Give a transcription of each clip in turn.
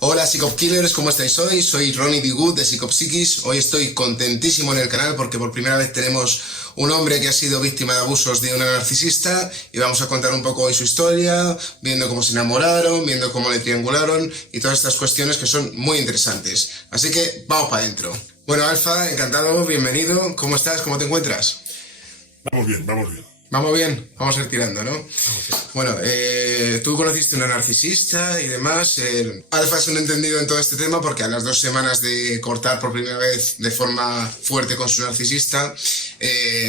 Hola Psychop Killers, ¿cómo estáis hoy? Soy Ronnie D. Good de Psychop Psiquis. Hoy estoy contentísimo en el canal porque por primera vez tenemos un hombre que ha sido víctima de abusos de una narcisista y vamos a contar un poco hoy su historia, viendo cómo se enamoraron, viendo cómo le triangularon y todas estas cuestiones que son muy interesantes. Así que vamos para adentro. Bueno, Alfa, encantado, bienvenido. ¿Cómo estás? ¿Cómo te encuentras? Vamos bien, vamos bien. Vamos bien, vamos a ir tirando, ¿no? Bueno, tú conociste a una narcisista y demás. Alfa es un entendido en todo este tema porque a las 2 semanas de cortar por primera vez de forma fuerte con su narcisista,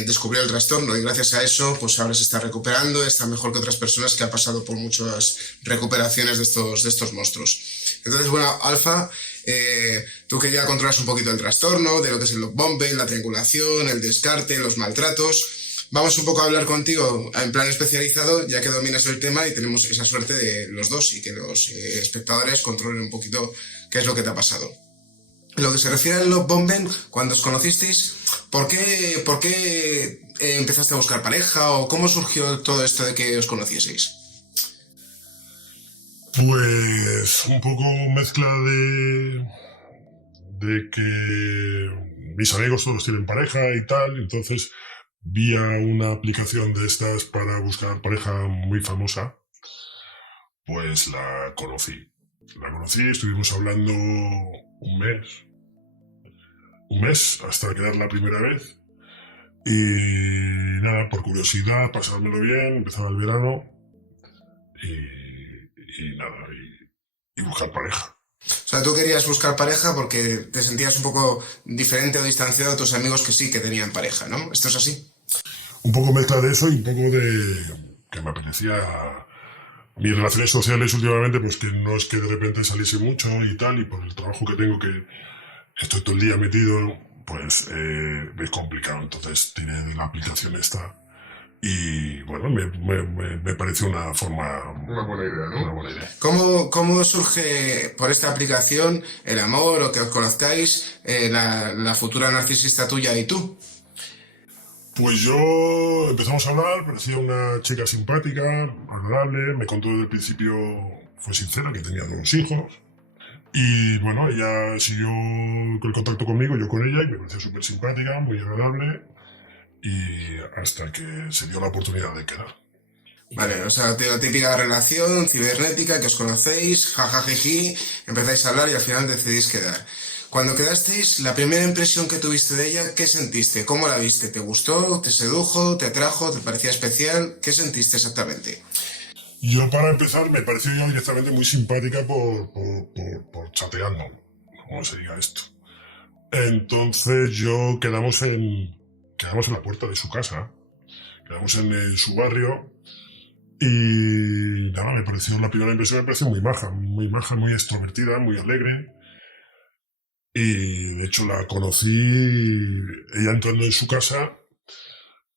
descubrió el trastorno y gracias a eso, pues ahora se está recuperando, está mejor que otras personas que han pasado por muchas recuperaciones de estos monstruos. Entonces, bueno, Alfa, tú que ya controlas un poquito el trastorno, de lo que es el love bombing, la triangulación, el descarte, los maltratos. Vamos un poco a hablar contigo en plan especializado, ya que dominas el tema y tenemos esa suerte de los dos y que los espectadores controlen un poquito qué es lo que te ha pasado. En lo que se refiere al love bombing, cuando os conocisteis, ¿por qué empezaste a buscar pareja o cómo surgió todo esto de que os conocieseis? Pues un poco mezcla de que mis amigos todos tienen pareja y tal, entonces vía una aplicación de estas para buscar pareja muy famosa, pues la conocí. Estuvimos hablando un mes hasta quedar la primera vez. Y nada, por curiosidad, pasármelo bien, empezaba el verano y buscar pareja. O sea, tú querías buscar pareja porque te sentías un poco diferente o distanciado de tus amigos que sí que tenían pareja, ¿no? ¿Esto es así? Un poco mezcla de eso y un poco de que me apetecía. Mis relaciones sociales últimamente, pues que no es que de repente saliese mucho y tal, y por el trabajo que tengo que estoy todo el día metido, pues es complicado. Entonces tiré de la aplicación esta y bueno, me pareció una forma... Una buena idea, ¿no? Una buena idea. ¿Cómo surge por esta aplicación el amor o que os conozcáis la futura narcisista tuya y tú? Pues yo empezamos a hablar, parecía una chica simpática, agradable, me contó desde el principio, fue sincera, que tenía 2 hijos. Y bueno, ella siguió el contacto conmigo, yo con ella, y me pareció súper simpática, muy agradable, y hasta que se dio la oportunidad de quedar. Vale, o sea, la típica relación cibernética que os conocéis, jajajiji, empezáis a hablar y al final decidís quedar. Cuando quedasteis, la primera impresión que tuviste de ella, ¿qué sentiste? ¿Cómo la viste? ¿Te gustó? ¿Te sedujo? ¿Te atrajo? ¿Te parecía especial? ¿Qué sentiste exactamente? Yo, para empezar, me pareció ya directamente muy simpática por chateando, ¿cómo se diga esto? Entonces quedamos en la puerta de su casa, quedamos en su barrio y nada, la primera impresión me pareció muy maja, muy extrovertida, muy alegre. Y de hecho la conocí, ella entrando en su casa,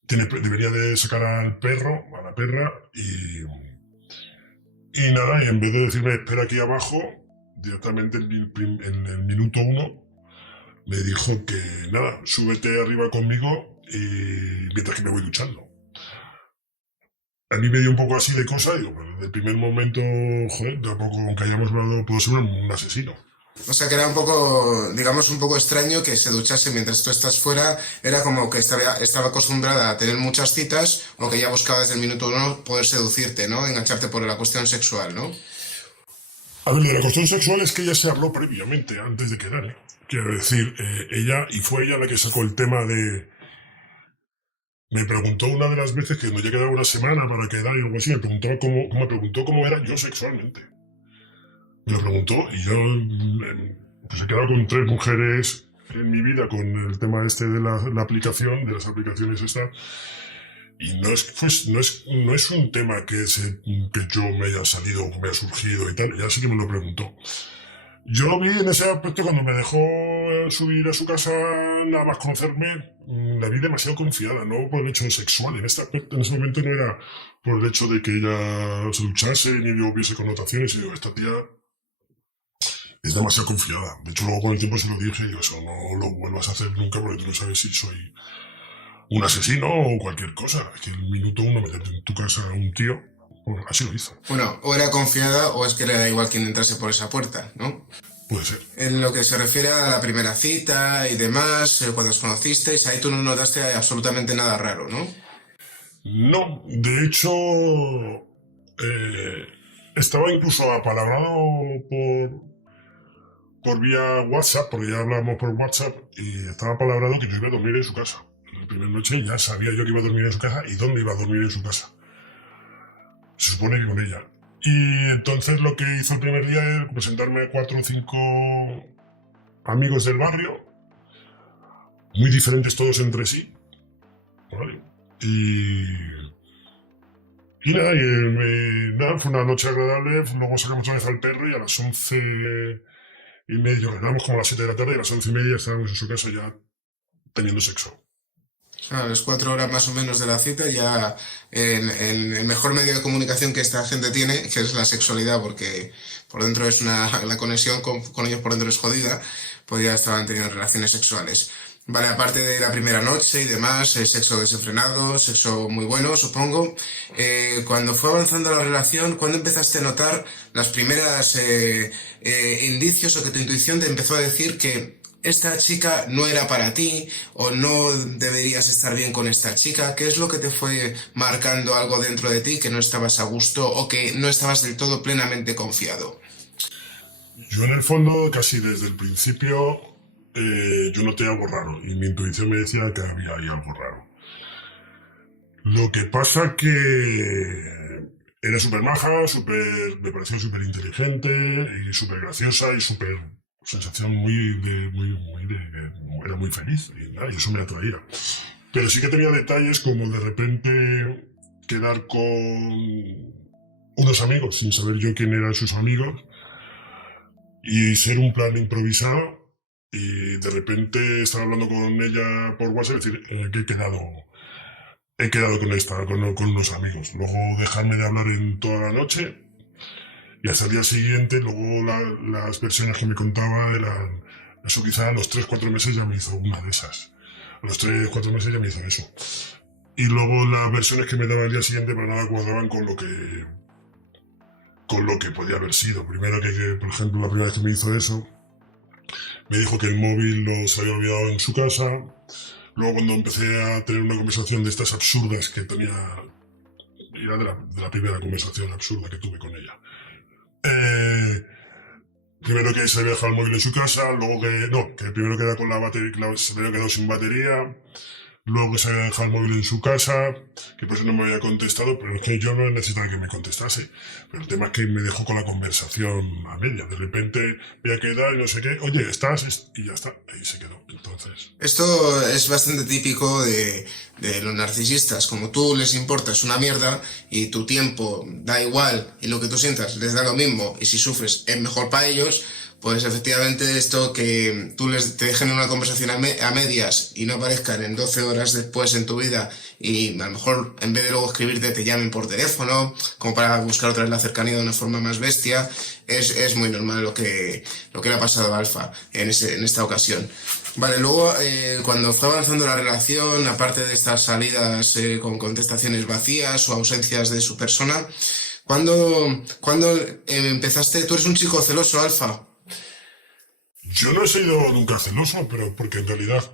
debería de sacar a la perra, y nada, y en vez de decirme espera aquí abajo, directamente en el minuto 1 me dijo que nada, súbete arriba conmigo y mientras que me voy duchando. A mí me dio un poco así de cosa, digo, pero desde el primer momento, joder, tampoco, aunque hayamos hablado, puedo ser un asesino. O sea, que era un poco, digamos, un poco extraño que se duchase mientras tú estás fuera. Era como que estaba acostumbrada a tener muchas citas o que ya buscaba desde el minuto 1 poder seducirte, ¿no? Engancharte por la cuestión sexual, ¿no? A ver, de la cuestión sexual es que ella se habló previamente, antes de quedar, ¿eh? Quiero decir, fue ella la que sacó el tema de... Me preguntó una de las veces que nos ya quedaba una semana para quedar y algo así, me preguntó cómo era yo sexualmente. Me lo preguntó y yo pues he quedado con 3 mujeres en mi vida con el tema este de la aplicación, de las aplicaciones estas, y no es un tema que yo me haya salido o me haya surgido y tal, ya sí que me lo preguntó. Yo lo vi en ese aspecto cuando me dejó subir a su casa, nada más conocerme, la vi demasiado confiada, no por el hecho de sexual, en ese momento no era por el hecho de que ella se duchase ni yo hubiese connotaciones, y digo, esta tía es demasiado confiada. De hecho, luego con el tiempo se lo dije, y eso no lo vuelvas a hacer nunca porque tú no sabes si soy un asesino o cualquier cosa. Es que el minuto 1 meterte en tu casa a un tío, bueno, así lo hizo. Bueno, o era confiada o es que le da igual quien entrase por esa puerta, ¿no? Puede ser. En lo que se refiere a la primera cita y demás, cuando os conocisteis, ahí tú no notaste absolutamente nada raro, ¿no? No, de hecho, eh, estaba incluso apalabrado por vía WhatsApp, porque ya hablábamos por WhatsApp, y estaba apalabrado que yo iba a dormir en su casa. La primera noche ya sabía yo que iba a dormir en su casa y dónde iba a dormir en su casa. Se supone que con ella. Y entonces lo que hizo el primer día era presentarme a 4 o 5 amigos del barrio, muy diferentes todos entre sí, ¿vale? Y nada, fue una noche agradable. Luego sacamos otra vez al perro y a las 11:30, éramos como a las 7 de la tarde, y a las 11:30 estábamos en su casa ya teniendo sexo. A las 4 horas más o menos de la cita, ya en el mejor medio de comunicación que esta gente tiene, que es la sexualidad, porque por dentro la conexión con ellos por dentro es jodida, pues ya estaban teniendo relaciones sexuales. Vale, aparte de la primera noche y demás, sexo desenfrenado, sexo muy bueno, supongo. Cuando fue avanzando la relación, ¿cuándo empezaste a notar las primeras indicios o que tu intuición te empezó a decir que esta chica no era para ti o no deberías estar bien con esta chica? ¿Qué es lo que te fue marcando algo dentro de ti que no estabas a gusto o que no estabas del todo plenamente confiado? Yo en el fondo, casi desde el principio, yo noté algo raro y mi intuición me decía que había ahí algo raro. Lo que pasa que era súper maja, me pareció súper inteligente y súper graciosa y súper sensación era muy feliz y eso me atraía. Pero sí que tenía detalles como de repente quedar con unos amigos sin saber yo quién eran sus amigos y ser un plan improvisado y de repente estar hablando con ella por WhatsApp y decir que he quedado con unos amigos. Luego dejarme de hablar en toda la noche y hasta el día siguiente, luego las versiones que me contaba eran, eso quizá a los 3-4 meses ya me hizo una de esas. A los 3-4 meses ya me hizo eso. Y luego las versiones que me daba el día siguiente para nada cuadraban con lo que podía haber sido. Primero que, por ejemplo, la primera vez que me hizo eso, me dijo que el móvil lo se había olvidado en su casa. Luego cuando empecé a tener una conversación de estas absurdas que tenía, era de la primera conversación absurda que tuve con ella. Primero que se había dejado el móvil en su casa, luego que primero queda con la batería, se había quedado sin batería, luego que se había dejado el móvil en su casa, que por eso no me había contestado, pero es que yo no necesitaba que me contestase. Pero el tema es que me dejó con la conversación a media. De repente voy a quedar y no sé qué, oye, ¿estás? Y ya está, ahí se quedó. Entonces. Esto es bastante típico de los narcisistas. Como tú les importas una mierda y tu tiempo da igual y lo que tú sientas les da lo mismo y si sufres es mejor para ellos, pues efectivamente esto que te dejen en una conversación a medias y no aparezcan en 12 horas después en tu vida y a lo mejor en vez de luego escribirte te llamen por teléfono como para buscar otra vez la cercanía de una forma más bestia, es muy normal lo que le ha pasado a Alfa en esta ocasión. Vale, luego cuando fue avanzando la relación, aparte de estas salidas con contestaciones vacías o ausencias de su persona, ¿cuándo empezaste? Tú eres un chico celoso, Alfa. Yo no he sido nunca celoso, pero porque en realidad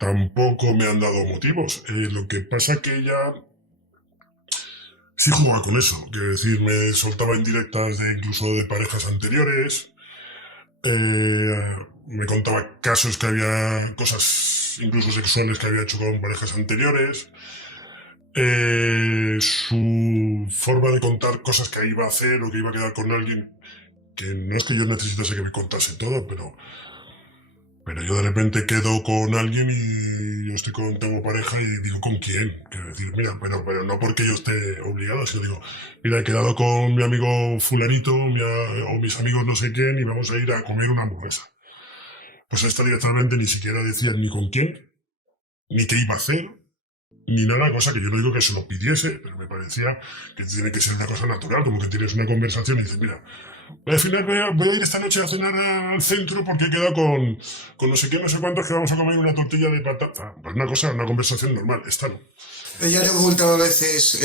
tampoco me han dado motivos. Lo que pasa es que ella sí jugaba con eso. Quiero decir, me soltaba indirectas incluso de parejas anteriores. Me contaba casos cosas incluso sexuales que había hecho con parejas anteriores. Su forma de contar cosas que iba a hacer o que iba a quedar con alguien, que no es que yo necesitase que me contase todo, pero yo de repente quedo con alguien y yo tengo pareja y digo ¿con quién? Quiero decir, mira, pero no porque yo esté obligado, sino digo, mira, he quedado con mi amigo fulanito o mis amigos no sé quién y vamos a ir a comer una hamburguesa. Pues esta directamente ni siquiera decía ni con quién, ni qué iba a hacer, ni nada, cosa que yo no digo que se lo pidiese, pero me parecía que tiene que ser una cosa natural, como que tienes una conversación y dices, mira, Al final voy a ir esta noche a cenar al centro porque he quedado con no sé qué, no sé cuántos, que vamos a comer una tortilla de patata. Pues una conversación normal, esta no. Ella te ocultaba a veces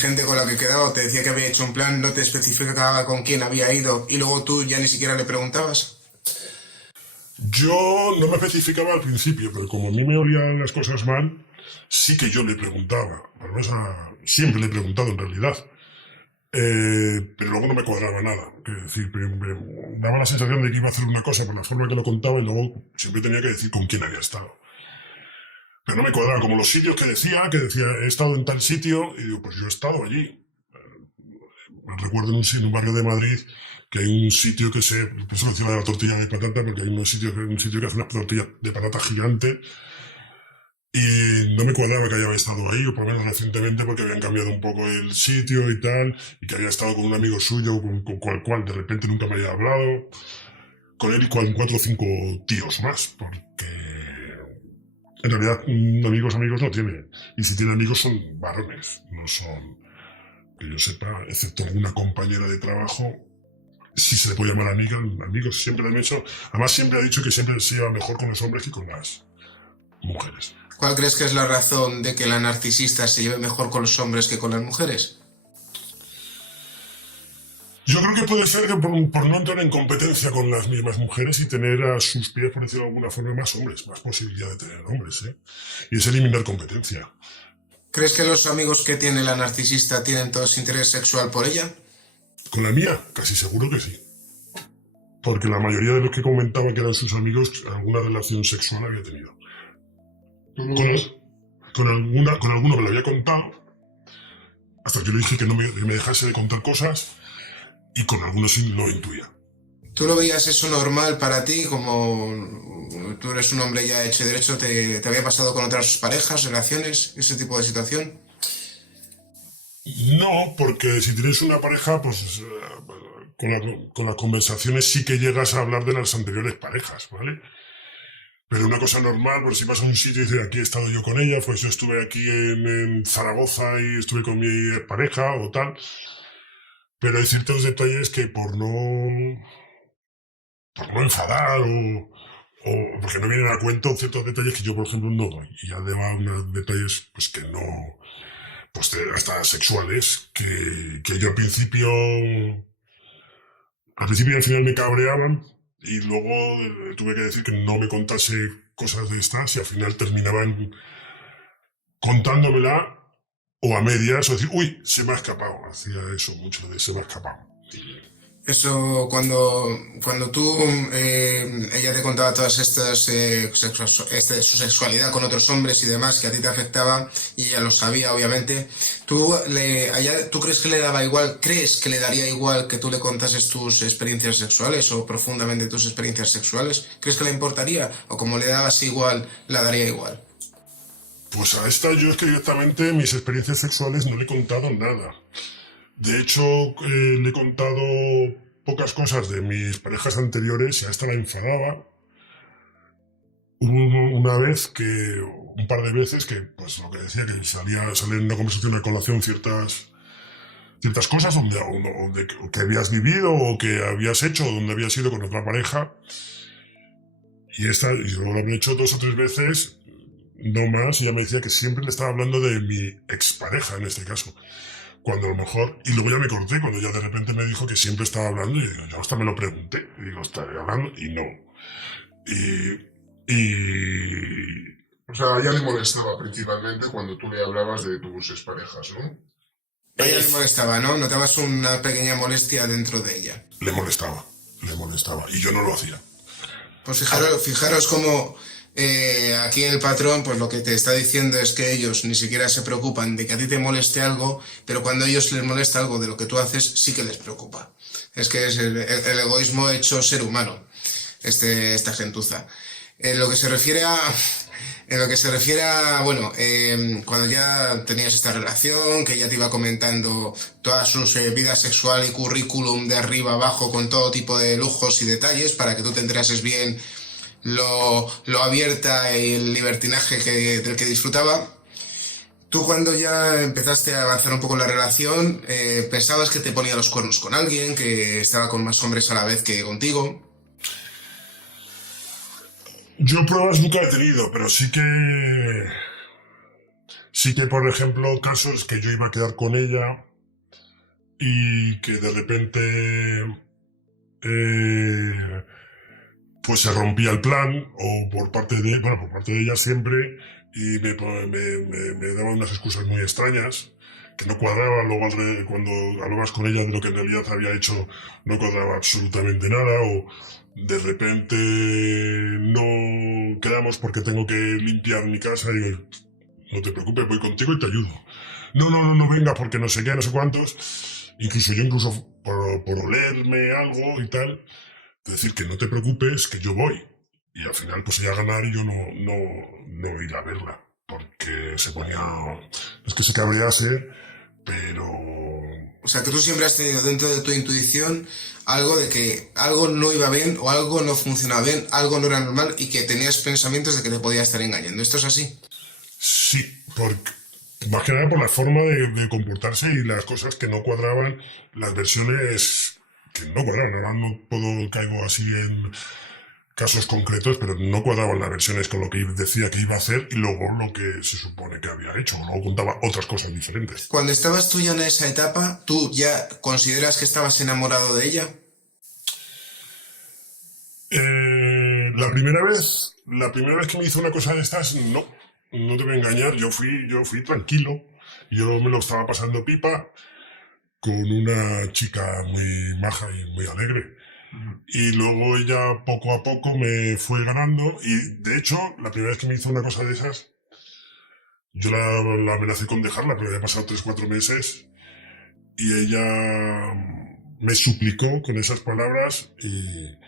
gente con la que quedaba, te decía que había hecho un plan, no te especificaba con quién había ido y luego tú ya ni siquiera le preguntabas. Yo no me especificaba al principio, pero como a mí me olían las cosas mal, sí que yo le preguntaba. Por lo menos siempre le he preguntado en realidad. Pero luego no me cuadraba nada. Es decir, me daba la sensación de que iba a hacer una cosa por la forma que lo contaba y luego siempre tenía que decir con quién había estado. Pero no me cuadraba, como los sitios que decía, he estado en tal sitio, y digo, pues yo he estado allí. Recuerdo en un barrio de Madrid que hay un sitio que por eso decía de la tortilla de patata, porque hay un sitio que hace unas tortillas de patata gigantes, y no me cuadraba que haya estado ahí, o por lo menos recientemente, porque habían cambiado un poco el sitio y tal, y que había estado con un amigo suyo, con cual de repente nunca me había hablado, con él y con 4 o 5 tíos más, porque en realidad amigos no tiene, y si tiene amigos son varones, no son, que yo sepa, excepto alguna compañera de trabajo, sí se le puede llamar amigos, siempre le han hecho, además siempre ha dicho que siempre se lleva mejor con los hombres que con las mujeres. ¿Cuál crees que es la razón de que la narcisista se lleve mejor con los hombres que con las mujeres? Yo creo que puede ser que por no entrar en competencia con las mismas mujeres y tener a sus pies, por decirlo de alguna forma, más hombres, más posibilidad de tener hombres, ¿eh? Y es eliminar competencia. ¿Crees que los amigos que tiene la narcisista tienen todos interés sexual por ella? Con la mía, casi seguro que sí. Porque la mayoría de los que comentaba que eran sus amigos, alguna relación sexual había tenido. Con alguno me lo había contado, hasta que yo le dije que me dejase de contar cosas, y con algunos sí lo intuía. ¿Tú lo veías eso normal para ti? Como tú eres un hombre ya hecho y derecho, ¿te había pasado con otras parejas, relaciones, ese tipo de situación? No, porque si tienes una pareja, pues con las conversaciones sí que llegas a hablar de las anteriores parejas, ¿vale? Pero una cosa normal, pues si vas a un sitio y dices, aquí he estado yo con ella, pues yo estuve aquí en Zaragoza y estuve con mi pareja o tal. Pero hay ciertos detalles que por no enfadar o porque no vienen a cuento, ciertos detalles que yo, por ejemplo, no doy. Y además unos detalles pues que no, pues hasta sexuales, que yo al principio y al final me cabreaban y luego tuve que decir que no me contase cosas de estas y al final terminaban contándomela o a medias o decir, uy, se me ha escapado. Hacía eso mucho de se me ha escapado. Eso, cuando tú, ella te contaba todas estas, su sexualidad con otros hombres y demás, que a ti te afectaba, y ella lo sabía, obviamente, ¿tú crees que le daba igual, crees que le daría igual que tú le contases tus experiencias sexuales o profundamente tus experiencias sexuales? ¿Crees que le importaría? ¿O como le dabas igual, la daría igual? Pues a esta yo es que directamente mis experiencias sexuales no le he contado nada. De hecho, le he contado pocas cosas de mis parejas anteriores y a esta la enfadaba. Una vez un par de veces que, pues lo que decía, que salía en una conversación, una colación ciertas cosas donde que habías vivido o que habías hecho o donde habías ido con otra pareja. Y yo lo había hecho 2 o 3 veces, no más, y ella me decía que siempre le estaba hablando de mi expareja en este caso. Cuando a lo mejor, y luego ya me corté, cuando ya de repente me dijo que siempre estaba hablando, y yo hasta me lo pregunté, y digo, ¿estaré hablando? Y no. O sea, a ella le molestaba principalmente cuando tú le hablabas de tus exparejas, ¿no? A ella le molestaba, ¿no? ¿Notabas una pequeña molestia dentro de ella? Le molestaba, y yo no lo hacía. Pues fijaros cómo aquí el patrón, pues lo que te está diciendo es que ellos ni siquiera se preocupan de que a ti te moleste algo, pero cuando a ellos les molesta algo de lo que tú haces, sí que les preocupa. Es que es el egoísmo hecho ser humano, esta gentuza. En lo que se refiere a, bueno, cuando ya tenías esta relación, que ella te iba comentando toda su vida sexual y currículum de arriba abajo con todo tipo de lujos y detalles para que tú te enterases bien lo abierta y el libertinaje del que disfrutaba, Tú cuando ya empezaste a avanzar un poco en la relación, ¿pensabas que te ponía los cuernos con alguien, que estaba con más hombres a la vez que contigo? Yo pruebas nunca he tenido, pero sí que, por ejemplo, casos que yo iba a quedar con ella y que de repente pues se rompía el plan, o por parte de ella siempre, y me daba unas excusas muy extrañas, que no cuadraban. Luego cuando hablabas con ella de lo que en realidad había hecho, no cuadraba absolutamente nada, o de repente no quedamos porque tengo que limpiar mi casa, y digo, no te preocupes, voy contigo y te ayudo. No venga porque no sé qué, no sé cuántos. Incluso por olerme algo y tal, decir que no te preocupes, que yo voy. Y al final pues ella a ganar y yo no ir a verla, porque se ponía, es que se cabrease, pero... O sea, que tú siempre has tenido dentro de tu intuición algo de que algo no iba bien o algo no funcionaba bien, algo no era normal y que tenías pensamientos de que te podía estar engañando. ¿Esto es así? Sí, porque más que nada por la forma de comportarse y las cosas que no cuadraban, las versiones que no cuadraban. Ahora caigo así en casos concretos, pero no cuadraban las versiones con lo que decía que iba a hacer y luego lo que se supone que había hecho. Luego contaba otras cosas diferentes. Cuando estabas tú ya en esa etapa, ¿tú ya consideras que estabas enamorado de ella? La primera vez que me hizo una cosa de estas, no te voy a engañar, yo fui tranquilo, yo me lo estaba pasando pipa con una chica muy maja y muy alegre. Y luego ella poco a poco me fue ganando, y de hecho, la primera vez que me hizo una cosa de esas, yo la amenacé con dejarla, pero había pasado 3-4 meses, y ella me suplicó con esas palabras y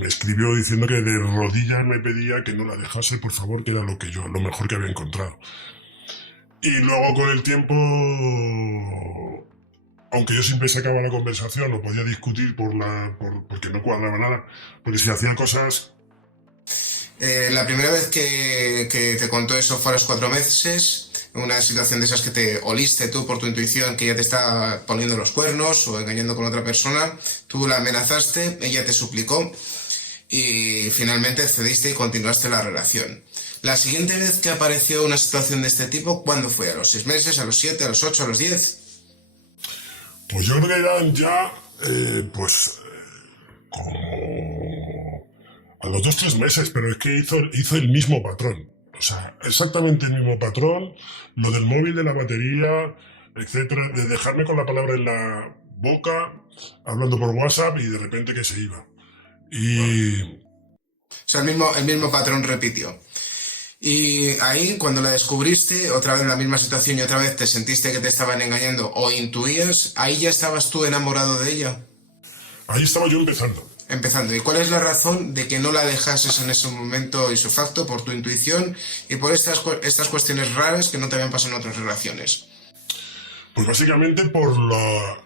me escribió diciendo que de rodillas me pedía que no la dejase, por favor, que era lo mejor que había encontrado. Y luego con el tiempo, aunque yo siempre sacaba la conversación, lo podía discutir porque no cuadraba nada, porque si hacía cosas... La primera vez que te contó eso fue a los 4 meses, una situación de esas que te oliste tú por tu intuición que ella te está poniendo los cuernos o engañando con otra persona, tú la amenazaste, ella te suplicó y finalmente cediste y continuaste la relación. La siguiente vez que apareció una situación de este tipo, ¿cuándo fue? ¿A los 6 meses, a los 7, a los 8, a los 10? Pues yo creo que eran ya, como a los 2-3 meses, pero es que hizo el mismo patrón. O sea, exactamente el mismo patrón, lo del móvil, de la batería, etcétera, de dejarme con la palabra en la boca, hablando por WhatsApp y de repente que se iba. O sea, el mismo patrón repitió. Y ahí, cuando la descubriste, otra vez en la misma situación y otra vez te sentiste que te estaban engañando o intuías, ahí ya estabas tú enamorado de ella. Ahí estaba yo empezando. ¿Y cuál es la razón de que no la dejases en ese momento ipso facto por tu intuición y por estas cuestiones raras que no te habían pasado en otras relaciones? Pues básicamente por la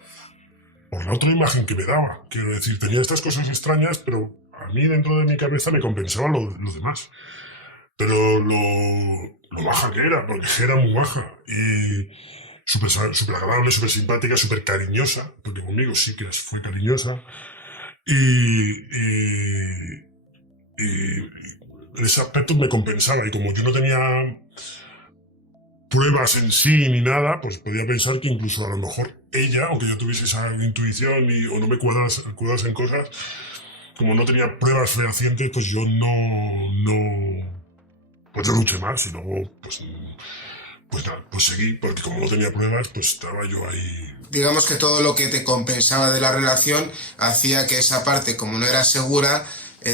otra imagen que me daba. Quiero decir, tenía estas cosas extrañas, pero a mí dentro de mi cabeza me compensaba lo demás. Pero lo baja que era, porque era muy baja. Y súper agradable, súper simpática, súper cariñosa, porque conmigo sí que fue cariñosa. Y en ese aspecto me compensaba, y como yo no tenía pruebas en sí ni nada, pues podía pensar que incluso a lo mejor ella, aunque yo tuviese esa intuición o no me cuadras en cosas, como no tenía pruebas fehacientes, pues yo pues yo luché más, y luego pues seguí, porque como no tenía pruebas, pues estaba yo ahí. Digamos que todo lo que te compensaba de la relación hacía que esa parte, como no era segura,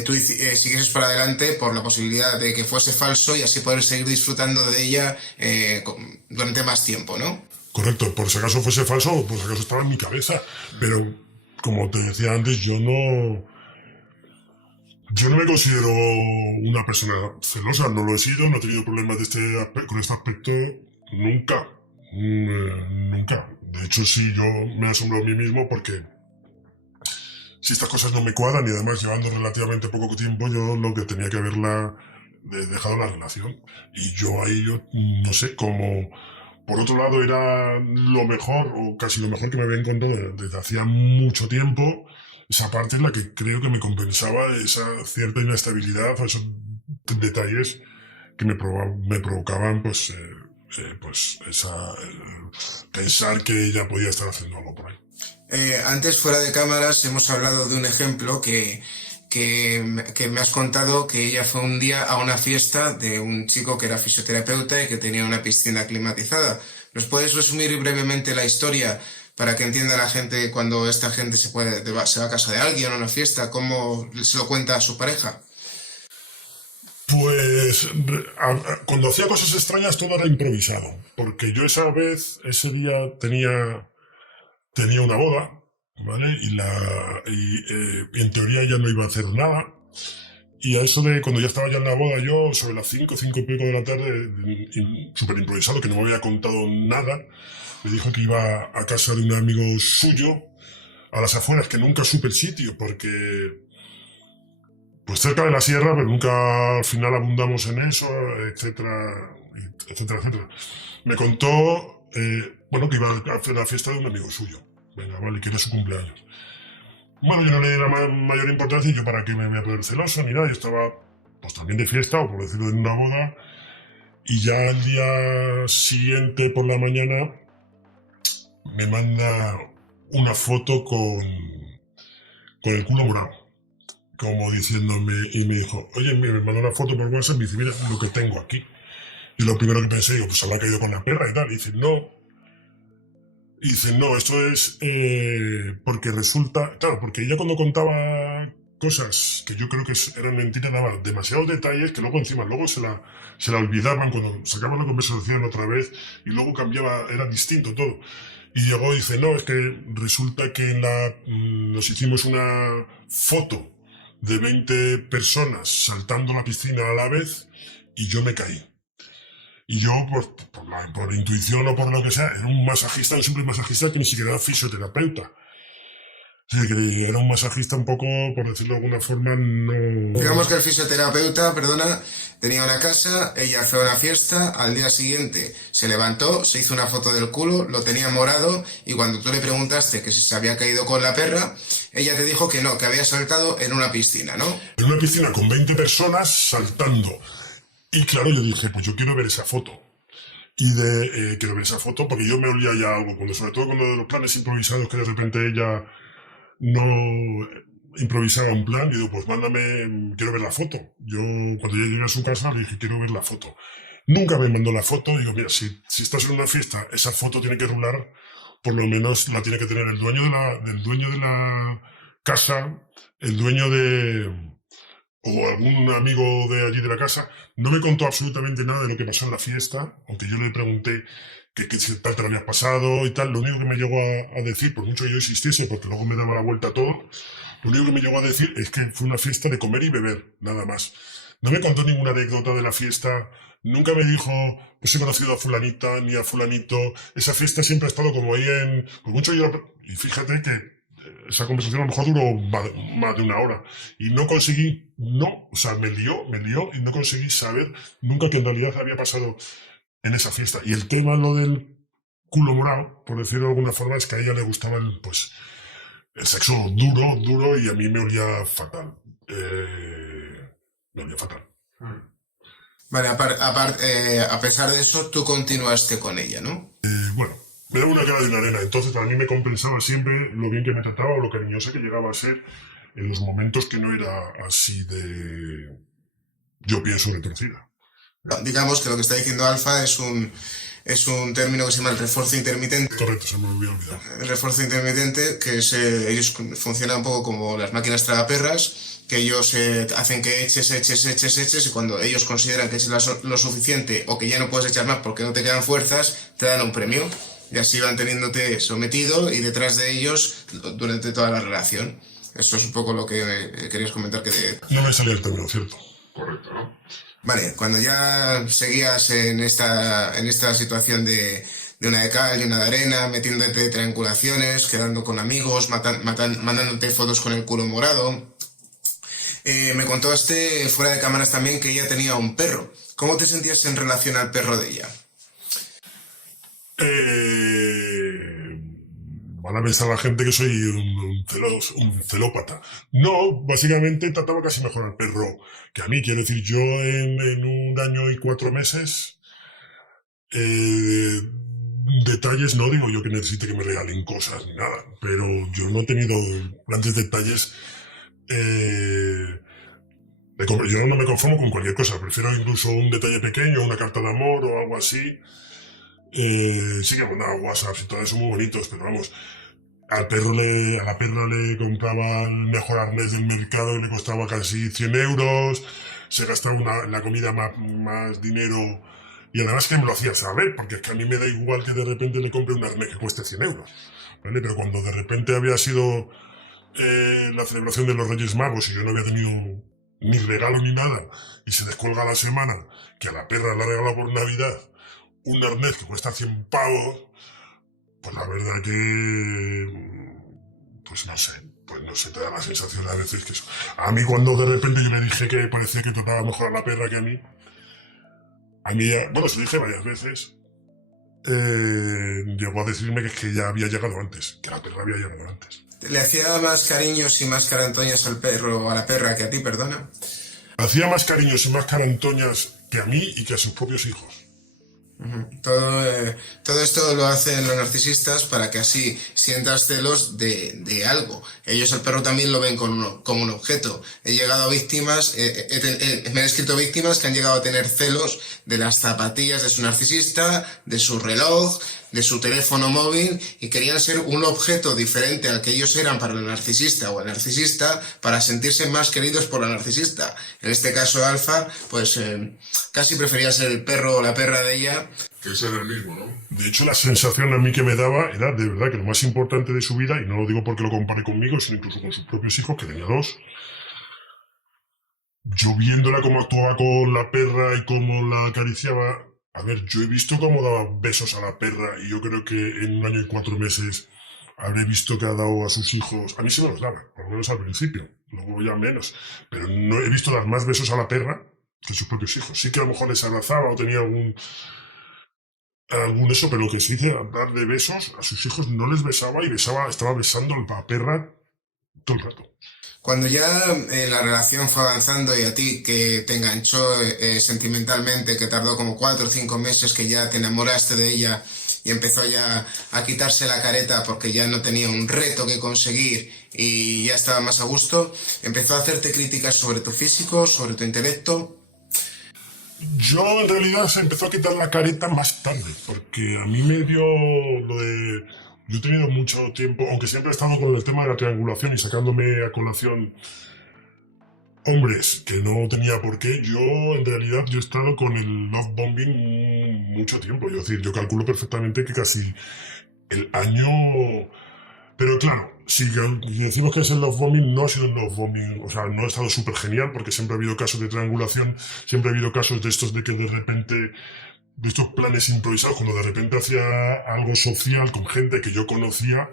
tú siguieses para adelante por la posibilidad de que fuese falso y así poder seguir disfrutando de ella durante más tiempo, ¿no? Correcto, por si acaso fuese falso, por si acaso estaba en mi cabeza, pero como te decía antes, yo no me considero una persona celosa, no lo he sido, no he tenido problemas con este aspecto nunca. Nunca. De hecho, sí, yo me asombro a mí mismo porque si estas cosas no me cuadran, y además llevando relativamente poco tiempo, yo lo que tenía que haberla dejado la relación. Y yo ahí, yo no sé, como por otro lado era lo mejor, o casi lo mejor que me había encontrado desde hacía mucho tiempo, esa parte es la que creo que me compensaba esa cierta inestabilidad o esos detalles que me provocaban pensar que ella podía estar haciendo algo por ahí. Antes, fuera de cámaras, hemos hablado de un ejemplo que me has contado, que ella fue un día a una fiesta de un chico que era fisioterapeuta y que tenía una piscina climatizada. ¿Nos puedes resumir brevemente la historia para que entienda la gente cuando esta gente se va a casa de alguien o a una fiesta, cómo se lo cuenta a su pareja? Pues cuando hacía cosas extrañas todo era improvisado, porque yo ese día tenía una boda, ¿vale? Y en teoría ya no iba a hacer nada. Y a eso de cuando ya estaba ya en la boda, yo sobre las 5 y pico de la tarde, súper improvisado, que no me había contado nada, me dijo que iba a casa de un amigo suyo, a las afueras, que nunca supe el sitio, porque pues cerca de la sierra, pero nunca al final abundamos en eso, etcétera, etcétera, etcétera. Me contó, que iba a hacer la fiesta de un amigo suyo. Venga, vale, que era su cumpleaños. Bueno, yo no le di la mayor importancia, y yo para qué me voy a poner celoso, ni nada, yo estaba pues también de fiesta, o por decirlo, en una boda, y ya al día siguiente por la mañana me manda una foto con el culo morado, como diciéndome, y me dijo, oye, me mandó una foto por WhatsApp y me dice, mira lo que tengo aquí. Y lo primero que pensé, digo, pues habrá caído con la perra y tal. Y dice, no, esto es porque resulta, claro, porque ella cuando contaba cosas que yo creo que eran mentiras, daba demasiados detalles que luego encima, se la olvidaban cuando sacaban la conversación otra vez y luego cambiaba, era distinto todo. Y llegó y dice, no, es que resulta que nos hicimos una foto de 20 personas saltando la piscina a la vez y yo me caí. Y yo, pues, por intuición o por lo que sea, era un masajista, un simple masajista que ni siquiera era fisioterapeuta. Sí, que era un masajista un poco, por decirlo de alguna forma, no... Digamos que el fisioterapeuta, tenía una casa, ella hacía una fiesta, al día siguiente se levantó, se hizo una foto del culo, lo tenía morado, y cuando tú le preguntaste que si se había caído con la perra, ella te dijo que no, que había saltado en una piscina, ¿no? En una piscina con 20 personas saltando. Y claro, yo dije, pues yo quiero ver esa foto. Quiero ver esa foto porque yo me olía ya algo, sobre todo con lo de los planes improvisados, que de repente ella no improvisaba un plan, y digo, pues mándame, quiero ver la foto. Yo cuando ya llegué a su casa le dije, quiero ver la foto. Nunca me mandó la foto, digo, mira, si estás en una fiesta, esa foto tiene que rular, por lo menos la tiene que tener el dueño de la casa, el dueño o algún amigo de allí de la casa. No me contó absolutamente nada de lo que pasó en la fiesta, aunque yo le pregunté que si tal te lo había pasado y tal. Lo único que me llegó a decir, por mucho que yo insistiese, porque luego me daba la vuelta a todo, lo único que me llegó a decir es que fue una fiesta de comer y beber, nada más. No me contó ninguna anécdota de la fiesta, nunca me dijo, pues he conocido a fulanita ni a fulanito. Esa fiesta siempre ha estado como ahí por mucho y fíjate que esa conversación a lo mejor duró más de una hora. Y no conseguí, me lió y no conseguí saber nunca que en realidad había pasado en esa fiesta. Y el tema, lo del culo morado, por decirlo de alguna forma, es que a ella le gustaba el sexo duro, y a mí me olía fatal. Me olía fatal. Vale, a pesar de eso, tú continuaste con ella, ¿no? Bueno, me daba una cara de una arena, entonces para mí me compensaba siempre lo bien que me trataba o lo cariñosa que llegaba a ser en los momentos que no era así de, yo pienso, retorcida. Digamos que lo que está diciendo Alfa es un término que se llama el refuerzo intermitente. Correcto, se me había olvidado. El refuerzo intermitente, que ellos funcionan un poco como las máquinas tragaperras, que ellos hacen que eches, y cuando ellos consideran que eches lo suficiente o que ya no puedes echar más porque no te quedan fuerzas, te dan un premio. Y así van teniéndote sometido y detrás de ellos durante toda la relación. Eso es un poco lo que querías comentar. No me salía el término, ¿cierto? Correcto, ¿no? Vale, cuando ya seguías en esta situación de una de cal y una de arena, metiéndote triangulaciones, quedando con amigos, mandándote fotos con el culo morado, Me contó fuera de cámaras también que ella tenía un perro. ¿Cómo te sentías en relación al perro de ella? Van a pensar la gente que soy un celópata. No, básicamente trataba casi mejor al perro que a mí. Quiero decir, yo en 1 año y 4 meses, detalles, no digo yo que necesite que me regalen cosas ni nada, pero yo no he tenido grandes detalles. Yo no me conformo con cualquier cosa, prefiero incluso un detalle pequeño, una carta de amor o algo así. Sí que mandaba WhatsApp y todo eso muy bonitos, pero vamos, a la perra le compraba el mejor arnés del mercado y le costaba casi 100 euros, se gastaba en la comida más dinero y además que me lo hacía saber, porque es que a mí me da igual que de repente le compre un arnés que cueste 100 euros, ¿vale? Pero cuando de repente había sido la celebración de los Reyes Magos y yo no había tenido ni regalo ni nada y se descuelga la semana que a la perra la regala por Navidad un arnés que cuesta 100 pavos, pues la verdad que, pues no sé, te da la sensación a veces que eso. A mí cuando de repente yo le dije que parecía que trataba mejor a la perra que a mí, bueno, se lo dije varias veces, llegó a decirme que es que ya había llegado antes, que la perra había llegado antes. ¿Le hacía más cariños y más carantoñas al perro o a la perra que a ti, perdona? Hacía más cariños y más carantoñas que a mí y que a sus propios hijos. Todo esto lo hacen los narcisistas para que así sientas celos de algo. Ellos al perro también lo ven como un objeto. He llegado a víctimas, me he escrito víctimas que han llegado a tener celos de las zapatillas de su narcisista, de su reloj, de su teléfono móvil, y querían ser un objeto diferente al que ellos eran para el narcisista o el narcisista para sentirse más queridos por la narcisista. En este caso Alfa, pues casi prefería ser el perro o la perra de ella que ser el mismo, ¿no? De hecho, la sensación a mí que me daba era de verdad que lo más importante de su vida, y no lo digo porque lo compare conmigo, sino incluso con sus propios hijos, que tenía 2, yo viéndola cómo actuaba con la perra y cómo la acariciaba. A ver, yo he visto cómo daba besos a la perra y yo creo que en 1 año y 4 meses habré visto que ha dado a sus hijos. A mí sí me los daba, por lo menos al principio, luego ya menos. Pero no he visto dar más besos a la perra que a sus propios hijos. Sí que a lo mejor les abrazaba o tenía algún eso, pero lo que se dice, dar de besos a sus hijos, no les besaba y estaba besando a la perra todo el rato. Cuando ya la relación fue avanzando y a ti que te enganchó sentimentalmente, que tardó como 4 o 5 meses, que ya te enamoraste de ella y empezó ya a quitarse la careta porque ya no tenía un reto que conseguir y ya estaba más a gusto, empezó a hacerte críticas sobre tu físico, sobre tu intelecto. Yo en realidad se empezó a quitar la careta más tarde, porque a mí me dio lo de... Yo he tenido mucho tiempo, aunque siempre he estado con el tema de la triangulación y sacándome a colación hombres que no tenía por qué, yo en realidad he estado con el love bombing mucho tiempo. Es decir, yo calculo perfectamente que casi el año... Pero claro, si decimos que es el love bombing, no ha sido el love bombing, o sea, no ha estado súper genial, porque siempre ha habido casos de triangulación, siempre ha habido casos de estos de que de repente... de estos planes improvisados, cuando de repente hacía algo social con gente que yo conocía,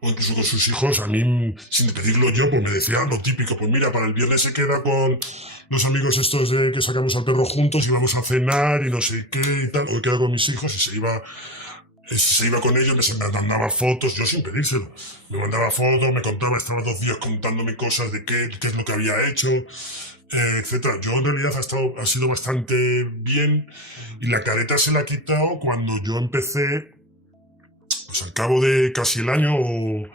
o incluso con sus hijos, a mí, sin pedirlo yo, pues me decía lo típico, pues mira, para el viernes se queda con los amigos estos de que sacamos al perro juntos y vamos a cenar y no sé qué y tal, o he quedado con mis hijos y se iba con ellos, me mandaba fotos, yo sin pedírselo, me mandaba fotos, me contaba, estaba 2 días contándome cosas de qué es lo que había hecho, etcétera. Yo en realidad ha sido bastante bien y la careta se la ha quitado cuando yo empecé, pues al cabo de casi el año o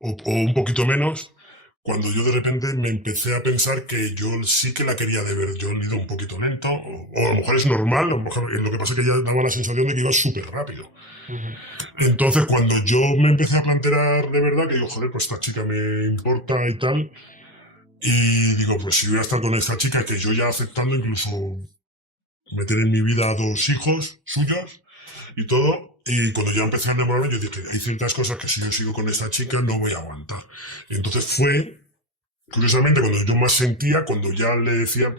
un poquito menos, cuando yo de repente me empecé a pensar que yo sí que la quería de ver. Yo he ido un poquito lento, o a lo mejor es normal, a lo mejor lo que pasa es que ya daba la sensación de que iba súper rápido. Entonces cuando yo me empecé a plantear de verdad que digo, joder, pues esta chica me importa y tal, y digo, pues si voy a estar con esta chica, que yo ya aceptando incluso meter en mi vida a 2 hijos suyos y todo, y cuando ya empecé a enamorarme yo dije, hay ciertas cosas que si yo sigo con esta chica no voy a aguantar. Y entonces fue, curiosamente, cuando yo más sentía, cuando ya le decía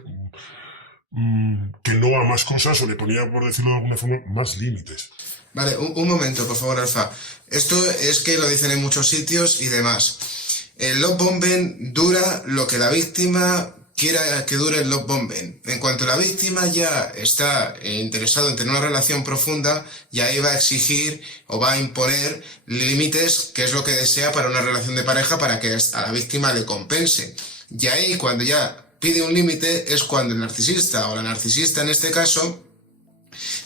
que no a más cosas, o le ponía, por decirlo de alguna forma, más límites. Vale, un momento, por favor, Alfa. Esto es que lo dicen en muchos sitios y demás. El love bombing dura lo que la víctima quiera que dure el love bombing. En cuanto la víctima ya está interesado en tener una relación profunda, ya ahí va a exigir o va a imponer límites, que es lo que desea para una relación de pareja, para que a la víctima le compense. Y ahí, cuando ya pide un límite, es cuando el narcisista o la narcisista en este caso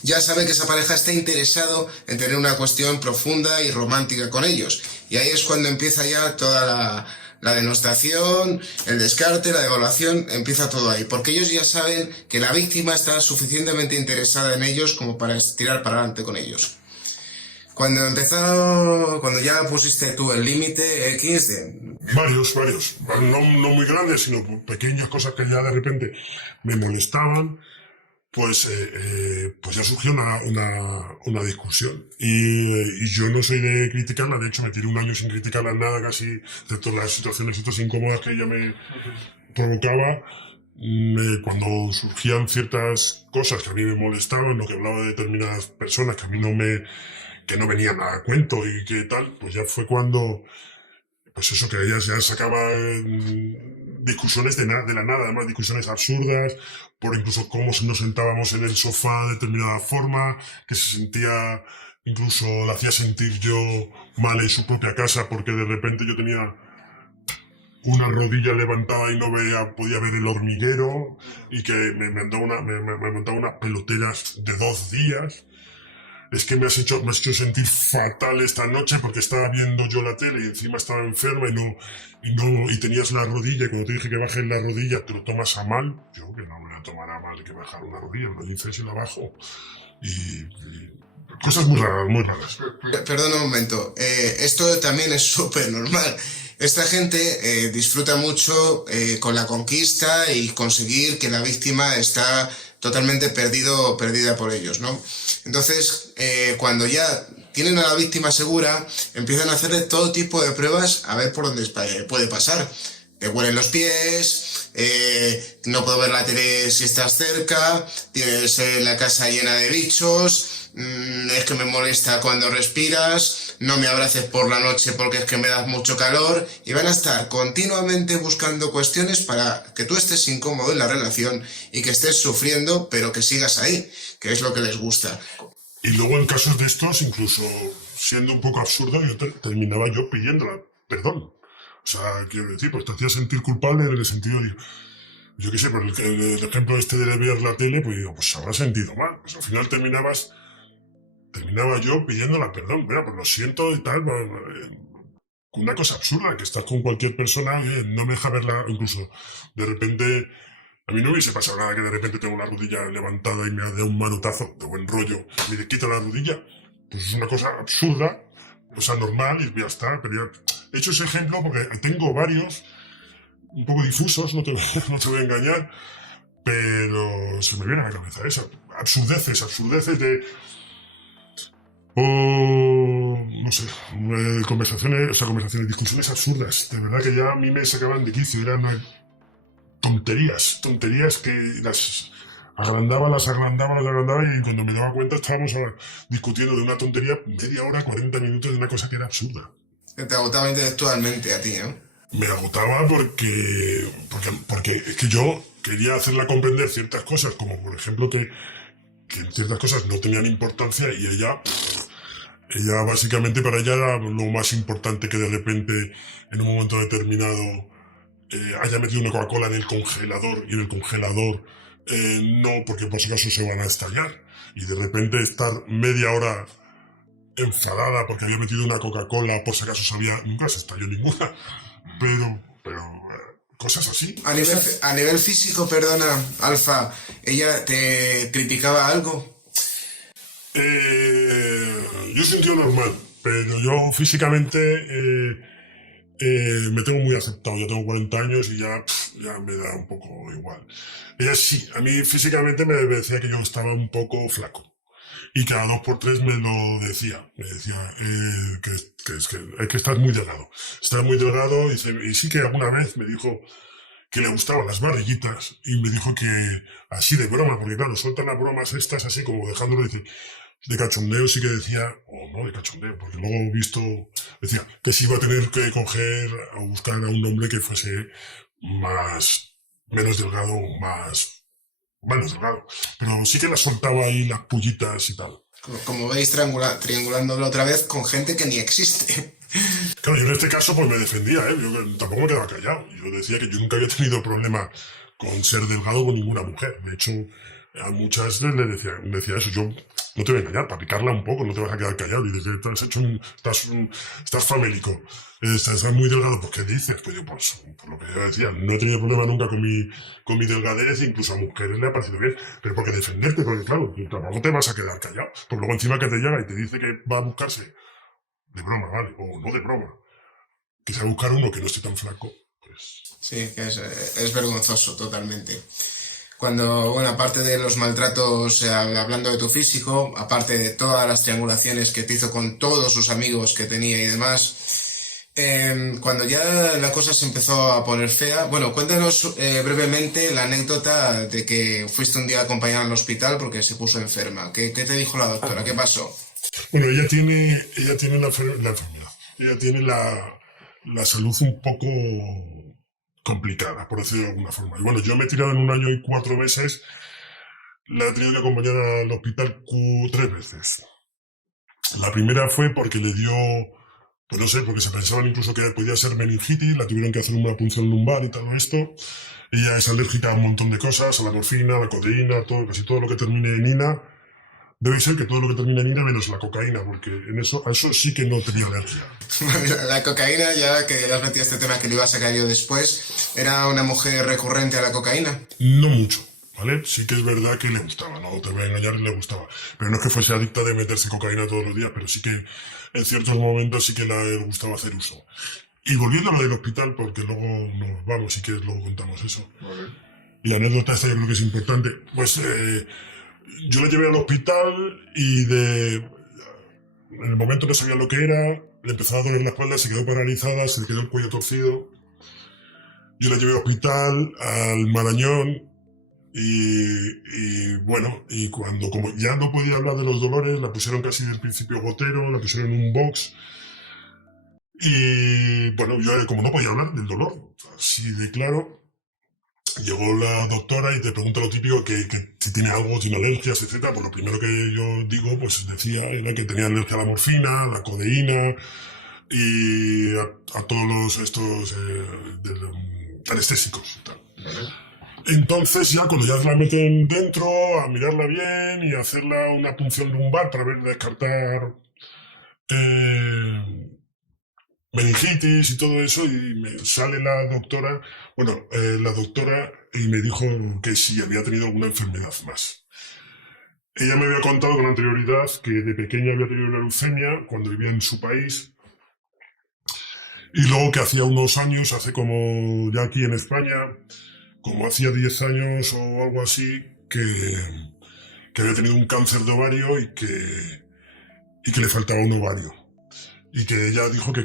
ya sabe que esa pareja está interesado en tener una cuestión profunda y romántica con ellos. Y ahí es cuando empieza ya toda la denostación, el descarte, la devaluación, empieza todo ahí. Porque ellos ya saben que la víctima está suficientemente interesada en ellos como para tirar para adelante con ellos. Cuando ya pusiste tú el límite X de... Varios. No muy grandes, sino pequeñas cosas que ya de repente me molestaban. Pues ya surgió una discusión. Y yo no soy de criticarla, de hecho me tiré un año sin criticarla nada, casi de todas las situaciones estas incómodas que ella me provocaba. Cuando surgían ciertas cosas que a mí me molestaban, o que hablaba de determinadas personas que a mí que no venían a cuento y que tal, pues ya fue cuando, pues eso, que ella ya sacaba discusiones de la nada, además discusiones absurdas, por incluso cómo nos sentábamos en el sofá de determinada forma, que se sentía, incluso la hacía sentir yo mal en su propia casa porque de repente yo tenía una rodilla levantada y no podía ver el hormiguero, y que me montaba unas peloteras de 2 días. Es que me has hecho sentir fatal esta noche porque estaba viendo yo la tele y encima estaba enferma y tenías la rodilla, y cuando te dije que bajes la rodilla te lo tomas a mal. Yo que no me la tomará mal que bajar una rodilla, me lo dices y la bajo. Y cosas muy raras. Perdona un momento, esto también es súper normal. Esta gente disfruta mucho con la conquista y conseguir que la víctima está totalmente perdida por ellos, ¿no? Entonces, cuando ya tienen a la víctima segura, empiezan a hacerle todo tipo de pruebas a ver por dónde puede pasar. Te huelen los pies, no puedo ver la tele si estás cerca, tienes la casa llena de bichos, es que me molesta cuando respiras, no me abraces por la noche porque es que me das mucho calor, y van a estar continuamente buscando cuestiones para que tú estés incómodo en la relación y que estés sufriendo, pero que sigas ahí, que es lo que les gusta. Y luego en casos de estos, incluso siendo un poco absurdo, terminaba yo pidiéndola perdón. O sea, quiero decir, pues te hacía sentir culpable en el sentido de, yo qué sé, por el ejemplo este de ver la tele, pues digo, pues se habrá sentido mal. Pues al final terminaba yo pidiéndola perdón, mira, pues lo siento y tal. Una cosa absurda, que estás con cualquier persona, no me deja verla, incluso de repente, a mí no hubiese pasado nada que de repente tengo la rodilla levantada y me dé un manotazo de buen rollo y me quita la rodilla. Pues es una cosa absurda, o sea, normal, y ya está, pero ya... He hecho ese ejemplo porque tengo varios, un poco difusos, no te voy a engañar, pero se me viene a la cabeza eso. Absurdeces de... no sé, discusiones absurdas. De verdad que ya a mí me sacaban de quicio, eran tonterías que las agrandaba, y cuando me daba cuenta estábamos discutiendo de una tontería media hora, 40 minutos de una cosa que era absurda. Te agotaba intelectualmente a ti, ¿no? Me agotaba porque es que yo quería hacerla comprender ciertas cosas, como por ejemplo que ciertas cosas no tenían importancia, y ella básicamente, para ella era lo más importante que de repente en un momento determinado haya metido una Coca-Cola en el congelador, y en el congelador no, porque por si acaso se van a estallar, y de repente estar media hora enfadada porque había metido una Coca-Cola, por si acaso nunca se estalló ninguna, pero cosas así. A nivel físico, perdona, Alfa, ¿ella te criticaba algo? Yo sentí normal, pero yo físicamente me tengo muy aceptado. Ya tengo 40 años y ya me da un poco igual. Ella sí, a mí físicamente me decía que yo estaba un poco flaco. Y cada 2 por 3 me lo decía. Me decía que estás muy delgado. Estás muy delgado, y sí que alguna vez me dijo que le gustaban las barriguitas, y me dijo que así de broma, porque claro, sueltan las bromas estas así como dejándolo de cachondeo, sí que decía, o no de cachondeo, porque luego decía que sí iba a tener que coger o buscar a un hombre que fuese más menos delgado, menos delgado. Pero sí que la soltaba ahí las pullitas y tal. Como veis, triangulándolo otra vez con gente que ni existe. Claro, yo en este caso pues me defendía, ¿eh? Yo tampoco me quedaba callado. Yo decía que yo nunca había tenido problema con ser delgado con ninguna mujer. De hecho, a muchas le decía eso. Yo no te voy a engañar, para picarla un poco, no te vas a quedar callado. Y dices, estás famélico, estás muy delgado. ¿Pues qué dices? Pues yo, pues por lo que yo decía, no he tenido problema nunca con mi delgadez, incluso a mujeres le ha parecido bien. Pero porque defenderte, porque claro, tú tampoco te vas a quedar callado. Pues luego encima que te llega y te dice que va a buscarse, de broma, ¿vale? O no de broma, quizá buscar uno que no esté tan flaco, pues... Sí, que es vergonzoso totalmente. Cuando, bueno, aparte de los maltratos, hablando de tu físico, aparte de todas las triangulaciones que te hizo con todos sus amigos que tenía y demás, cuando ya la cosa se empezó a poner fea, bueno, cuéntanos brevemente la anécdota de que fuiste un día a acompañar al hospital porque se puso enferma. ¿Qué te dijo la doctora? ¿Qué pasó? Bueno, ella tiene la enfermedad. Ella tiene la salud un poco complicada, por decirlo de alguna forma. Y bueno, yo me he tirado en 1 año y 4 meses. La he tenido que acompañar al hospital 3 veces. La primera fue porque le dio, pues no sé, porque se pensaban incluso que podía ser meningitis, la tuvieron que hacer una punción lumbar y todo esto. Ella es alérgica a un montón de cosas, a la morfina, a la codeína, casi todo lo que termine en ina. Debe ser que todo lo que termina en ina menos la cocaína, porque a eso sí que no tenía alergia. La cocaína, ya que has metido este tema que le iba a sacar yo después, ¿era una mujer recurrente a la cocaína? No mucho, ¿vale? Sí que es verdad que le gustaba, no te voy a engañar, le gustaba. Pero no es que fuese adicta de meterse cocaína todos los días, pero sí que en ciertos momentos sí que le gustaba hacer uso. Y volviendo a lo del hospital, porque luego nos vamos, si quieres luego contamos eso. Vale. Y la anécdota esta yo creo que es importante. Pues yo la llevé al hospital y en el momento no sabía lo que era, le empezó a doler la espalda, se quedó paralizada, se le quedó el cuello torcido. Yo la llevé al hospital, al Marañón, y bueno, y cuando como ya no podía hablar de los dolores, la pusieron casi del principio gotero, la pusieron en un box. Y bueno, yo como no podía hablar del dolor, así de claro, llegó la doctora y te pregunta lo típico, que si tiene algo, tiene alergias, etcétera. Pues lo primero que yo digo, pues decía, era que tenía alergia a la morfina, a la codeína y a todos estos anestésicos y tal. Vale. Entonces ya cuando ya la meten dentro, a mirarla bien y a hacerla una punción lumbar para ver, descartar meningitis y todo eso, y me sale la doctora, y me dijo que si había tenido alguna enfermedad más. Ella me había contado con anterioridad que de pequeña había tenido una leucemia cuando vivía en su país, y luego que hacía unos años, hace como ya aquí en España, como hacía 10 años o algo así, que había tenido un cáncer de ovario y que le faltaba un ovario. Y que ella dijo que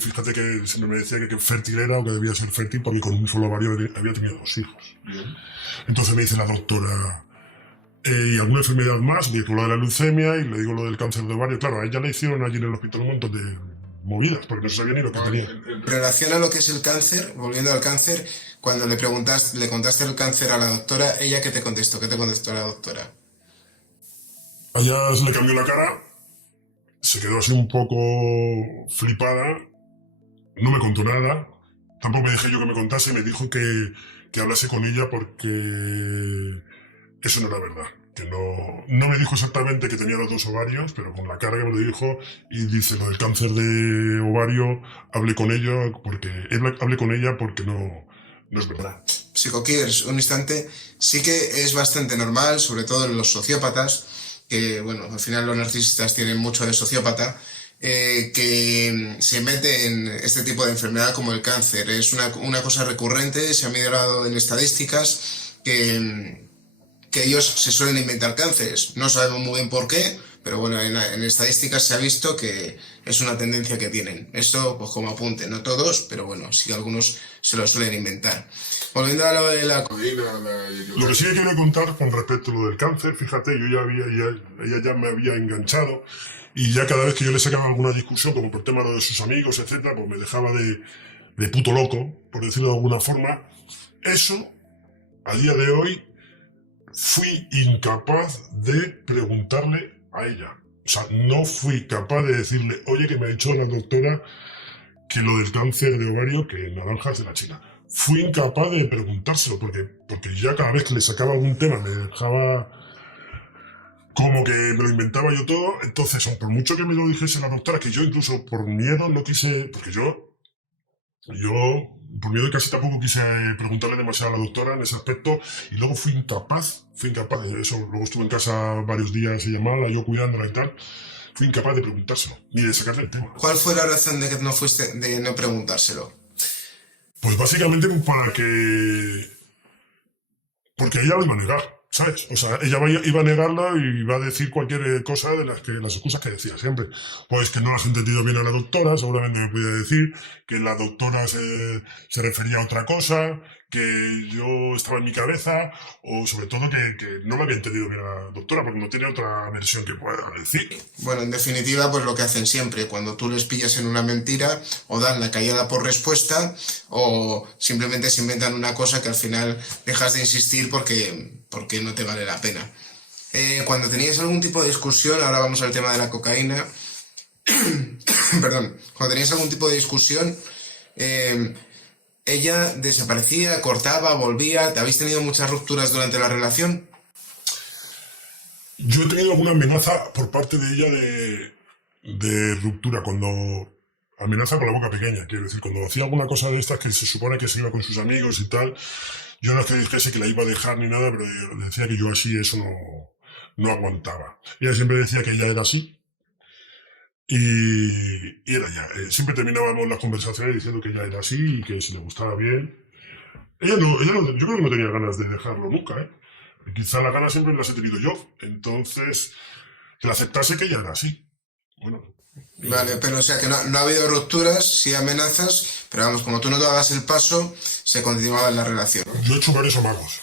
fíjate que siempre me decía que fértil era o que debía ser fértil porque con un solo ovario había tenido 2 hijos. Bien. Entonces me dice la doctora, ¿y alguna enfermedad más? Le digo lo de la leucemia y le digo lo del cáncer de ovario. Claro, a ella le hicieron allí en el hospital un montón de movidas porque no se sabía ni lo que tenía. En relación a lo que es el cáncer, volviendo al cáncer, cuando le contaste el cáncer a la doctora, ¿ella qué te contestó? ¿Qué te contestó la doctora? A ella se le cambió la cara, se quedó así un poco flipada, no me contó nada, tampoco me dejé yo que me contase, me dijo que hablase con ella porque eso no era verdad. Que no me dijo exactamente que tenía los 2 ovarios, pero con la cara que me lo dijo, y dice lo del cáncer de ovario, hablé con ella porque no es verdad. Psicoquiers, un instante, sí que es bastante normal, sobre todo en los sociópatas, que bueno, al final los narcisistas tienen mucho de sociópata, que se mete en este tipo de enfermedad como el cáncer. Es una cosa recurrente, se ha mirado en estadísticas que ellos se suelen inventar cánceres. No sabemos muy bien por qué, pero bueno, en estadísticas se ha visto que es una tendencia que tienen. Esto, pues como apunte, no todos, pero bueno, sí que algunos se lo suelen inventar. Volviendo a lo de la codeína, lo que sí que quiero contar con respecto a lo del cáncer, fíjate, ella ya me había enganchado y ya cada vez que yo le sacaba alguna discusión, como por tema de sus amigos, etcétera, pues me dejaba de puto loco, por decirlo de alguna forma. Eso, a día de hoy, fui incapaz de preguntarle a ella. O sea, no fui capaz de decirle, oye, que me ha dicho la doctora que lo del cáncer de ovario, que naranja es de la China. Fui incapaz de preguntárselo, porque ya cada vez que le sacaba algún tema me dejaba como que me lo inventaba yo todo. Entonces, por mucho que me lo dijese la doctora, que yo incluso por miedo no quise, porque yo por miedo casi tampoco quise preguntarle demasiado a la doctora en ese aspecto, y luego fui incapaz de eso. Luego estuve en casa varios días y llamada, yo cuidándola y tal. Fui incapaz de preguntárselo, ni de sacarle el tema. ¿Cuál fue la razón de que de no preguntárselo? Pues básicamente porque ella lo iba a negar, ¿sabes? O sea, ella iba a negarla y iba a decir cualquier cosa de las excusas que decía siempre. Pues que no has entendido bien a la doctora, seguramente me podía decir, que la doctora se refería a otra cosa, que yo estaba en mi cabeza, o sobre todo que no me había entendido bien a la doctora, porque no tiene otra versión que pueda decir. Bueno, en definitiva, pues lo que hacen siempre, cuando tú les pillas en una mentira, o dan la callada por respuesta, o simplemente se inventan una cosa que al final dejas de insistir porque no te vale la pena. Cuando tenías algún tipo de discusión, ahora vamos al tema de la cocaína, perdón, cuando tenías algún tipo de discusión, ella desaparecía, cortaba, volvía. ¿Habéis tenido muchas rupturas durante la relación? Yo he tenido alguna amenaza por parte de ella de ruptura, amenaza con la boca pequeña, quiero decir, cuando hacía alguna cosa de estas que se supone que se iba con sus amigos y tal, yo no es que dijese que la iba a dejar ni nada, pero le decía que yo así eso no aguantaba. Ella siempre decía que ella era así, y era ya. Siempre terminábamos las conversaciones diciendo que ella era así y que si le gustaba bien. Yo creo que no tenía ganas de dejarlo nunca, ¿eh? Quizá las ganas siempre las he tenido yo. Entonces, que la aceptase que ella era así. Bueno. Vale, pero o sea que no ha habido rupturas, sí amenazas, pero vamos, como tú no dabas el paso, se continuaba en la relación. Yo he hecho varios amagos.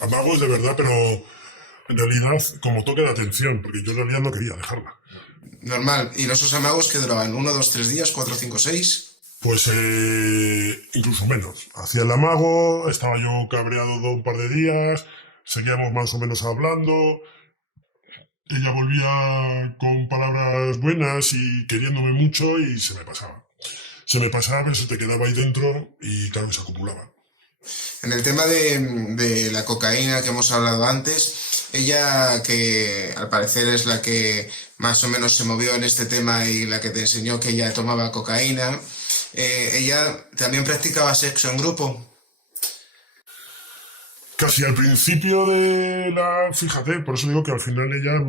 Amagos de verdad, pero en realidad como toque de atención, porque yo en realidad no quería dejarla. Normal. ¿Y esos amagos que duraban? ¿1, 2, 3 días? ¿4, 5, 6? Pues incluso menos. Hacía el amago, estaba yo cabreado un par de días, seguíamos más o menos hablando, ella volvía con palabras buenas y queriéndome mucho y se me pasaba. Pero se te quedaba ahí dentro y claro, se acumulaba. En el tema de la cocaína que hemos hablado antes, ella, que al parecer es la que más o menos se movió en este tema y la que te enseñó que ella tomaba cocaína, ella también practicaba sexo en grupo. Casi al principio fíjate, por eso digo que al final ella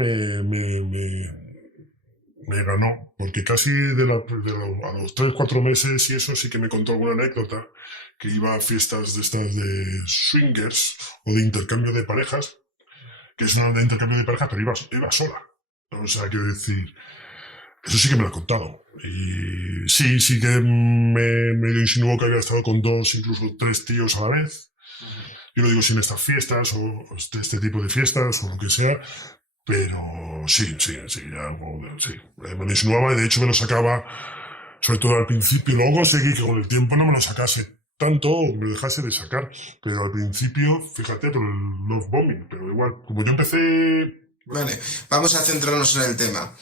me ganó, porque casi a los 3-4 meses y eso sí que me contó alguna anécdota, que iba a fiestas de estas de swingers o de intercambio de parejas, que es una de intercambio de parejas, pero iba sola. O sea, quiero decir, eso sí que me lo ha contado. Y sí que me insinuó que había estado con 2, incluso 3 tíos a la vez. Yo lo digo sin estas fiestas o este tipo de fiestas o lo que sea, pero sí, me lo insinuaba y de hecho me lo sacaba, sobre todo al principio. Luego conseguí que con el tiempo no me lo sacase tanto o me lo dejase de sacar, pero al principio, fíjate, por el love bombing, pero igual, como yo empecé... Vale, vamos a centrarnos en el tema.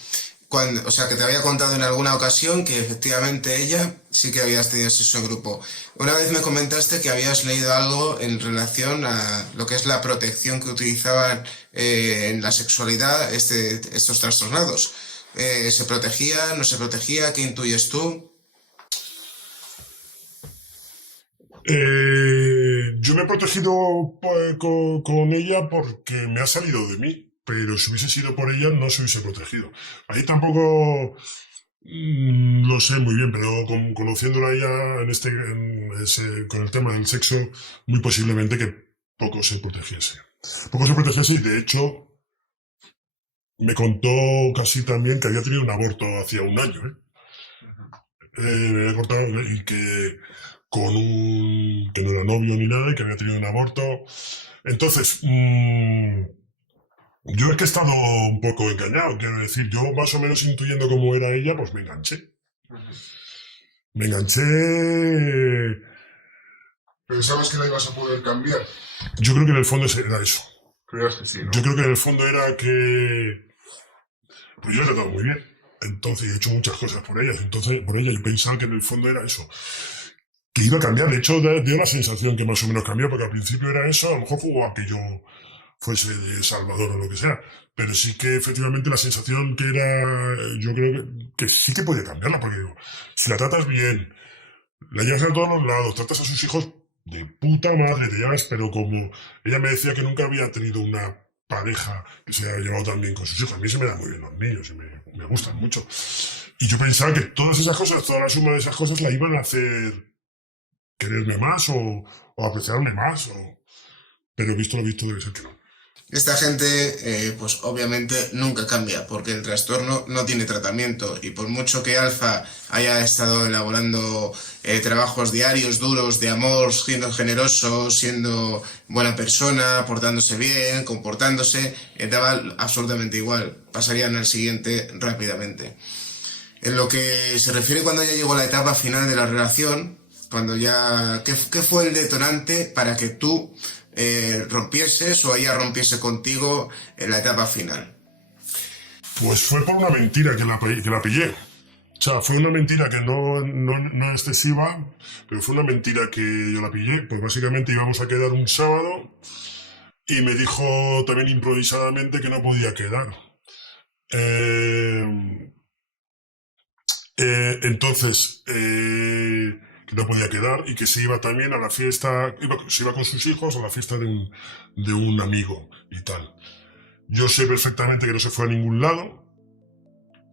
O sea, que te había contado en alguna ocasión que efectivamente ella sí que habías tenido sexo en grupo. Una vez me comentaste que habías leído algo en relación a lo que es la protección que utilizaban en la sexualidad estos trastornados. ¿Se protegía? ¿No se protegía? ¿Qué intuyes tú? Yo me he protegido con ella porque me ha salido de mí. Pero si hubiese sido por ella, no se hubiese protegido. Ahí tampoco lo sé muy bien, pero conociéndola ella con el tema del sexo, muy posiblemente que poco se protegiese. Y de hecho, me contó casi también que había tenido un aborto hacía un año. Me había contado y que que no era novio ni nada, y que había tenido un aborto. Entonces... yo es que he estado un poco engañado, quiero decir, yo más o menos intuyendo cómo era ella, pues me enganché. Me enganché. ¿Pensabas que la ibas a poder cambiar? Yo creo que en el fondo era eso. Creías que sí, ¿no? Yo creo que en el fondo era que... Pues yo la he tratado muy bien. Entonces he hecho muchas cosas por ella. Entonces, por ella, y pensaba que en el fondo era eso. Que iba a cambiar. De hecho, dio la sensación que más o menos cambió, porque al principio era eso. A lo mejor jugó a que yo fuese de Salvador o lo que sea. Pero sí que efectivamente la sensación que era... Yo creo que sí que podía cambiarla, porque digo, si la tratas bien, la llevas a todos los lados, tratas a sus hijos de puta madre, te llevas, pero como ella me decía que nunca había tenido una pareja que se haya llevado tan bien con sus hijos. A mí se me dan muy bien los niños y me gustan mucho. Y yo pensaba que todas esas cosas, toda la suma de esas cosas la iban a hacer quererme más o apreciarme más. Pero visto lo visto debe ser que no. Esta gente, pues obviamente nunca cambia, porque el trastorno no tiene tratamiento, y por mucho que Alfa haya estado elaborando trabajos diarios duros de amor, siendo generoso, siendo buena persona, portándose bien, comportándose, daba absolutamente igual, pasarían al siguiente rápidamente. En lo que se refiere cuando ya llegó la etapa final de la relación, cuando ya... ¿Qué fue el detonante para que tú rompieses o ella rompiese contigo en la etapa final? Pues fue por una mentira que la pillé. O sea, fue una mentira que no excesiva, pero fue una mentira que yo la pillé. Pues básicamente íbamos a quedar un sábado y me dijo también improvisadamente que no podía quedar. Entonces, que no podía quedar y que se iba también a la fiesta, se iba con sus hijos a la fiesta de un amigo y tal. Yo sé perfectamente que no se fue a ningún lado.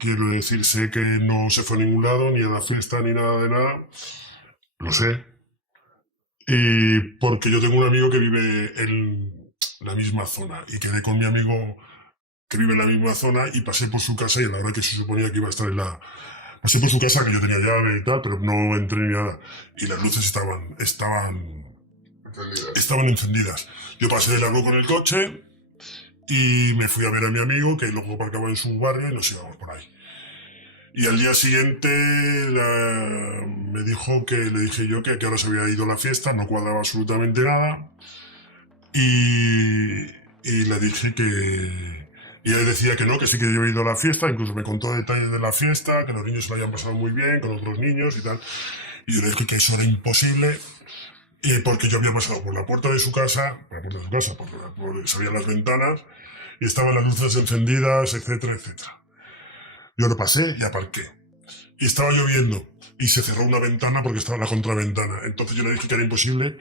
Quiero decir, sé que no se fue a ningún lado, ni a la fiesta, ni nada de nada. Lo sé. Y porque yo tengo un amigo que vive en la misma zona y quedé con mi amigo que vive en la misma zona y pasé por su casa y a la hora que se suponía que iba a estar en la... Pasé por su casa, que yo tenía llave y tal, pero no entré ni nada. Y las luces estaban encendidas. Yo pasé de largo con el coche y me fui a ver a mi amigo, que luego aparcaba en su barrio, y nos íbamos por ahí. Y al día siguiente me dijo que le dije yo que ahora se había ido a la fiesta, no cuadraba absolutamente nada. Y le dije que... Y ella decía que no, que sí que yo había ido a la fiesta, incluso me contó detalles de la fiesta, que los niños se lo habían pasado muy bien con otros niños y tal. Y yo le dije que eso era imposible, porque yo había pasado por la puerta de su casa, se abrían las ventanas, y estaban las luces encendidas, etcétera, etcétera. Yo lo pasé y aparqué. Y estaba lloviendo, y se cerró una ventana porque estaba en la contraventana. Entonces yo le dije que era imposible,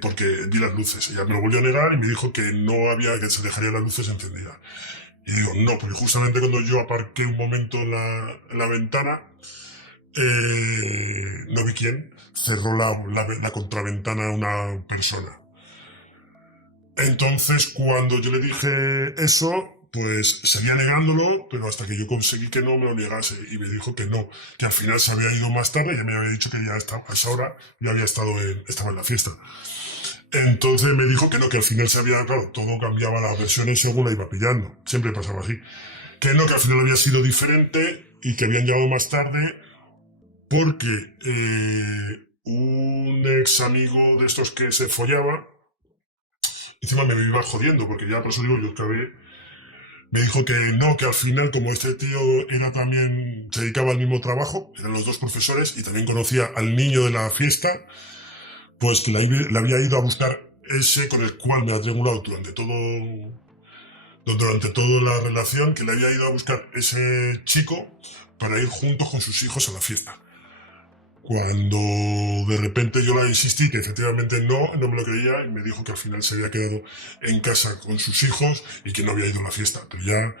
porque vi las luces. Ella me lo volvió a negar y me dijo que no había, que se dejarían las luces encendidas. Y digo, no, porque justamente cuando yo aparqué un momento en la ventana, no vi quién, cerró la contraventana a una persona. Entonces, cuando yo le dije eso, pues seguía negándolo, pero hasta que yo conseguí que no me lo negase, y me dijo que no, que al final se había ido más tarde, ya me había dicho que ya estaba, a esa hora ya estaba en la fiesta. Entonces me dijo que no, que al final claro, todo cambiaba las versiones según la iba pillando, siempre pasaba así. Que no, que al final había sido diferente y que habían llegado más tarde porque un ex amigo de estos que se follaba, encima me iba jodiendo, porque ya por eso digo, yo acabé, me dijo que no, que al final como este tío se dedicaba al mismo trabajo, eran los dos profesores y también conocía al niño de la fiesta, pues que le había ido a buscar ese con el cual me ha triangulado durante toda la relación, que le había ido a buscar ese chico para ir juntos con sus hijos a la fiesta. Cuando de repente yo le insistí que efectivamente no me lo creía, y me dijo que al final se había quedado en casa con sus hijos y que no había ido a la fiesta, pero ya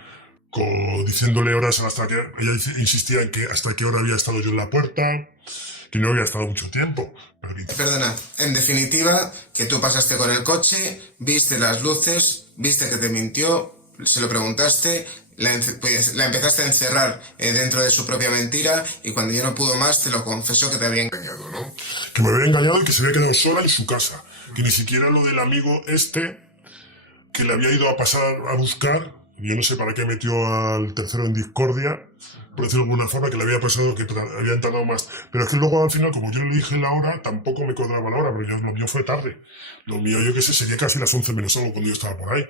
diciéndole horas hasta que ella insistía en que hasta qué hora había estado yo en la puerta, que no había estado mucho tiempo. Perdona, en definitiva, que tú pasaste con el coche, viste las luces, viste que te mintió, se lo preguntaste, la empezaste a encerrar dentro de su propia mentira, y cuando ya no pudo más te lo confesó que te había engañado, ¿no? Que me había engañado y que se había quedado sola en su casa. Que ni siquiera lo del amigo que le había ido a pasar a buscar, yo no sé para qué metió al tercero en discordia, por decirlo de alguna forma, que le había pasado, que habían tardado más. Pero es que luego al final, como yo le dije la hora, tampoco me cuadraba la hora, porque lo mío fue tarde. Lo mío, yo qué sé, sería casi las 11 menos algo cuando yo estaba por ahí.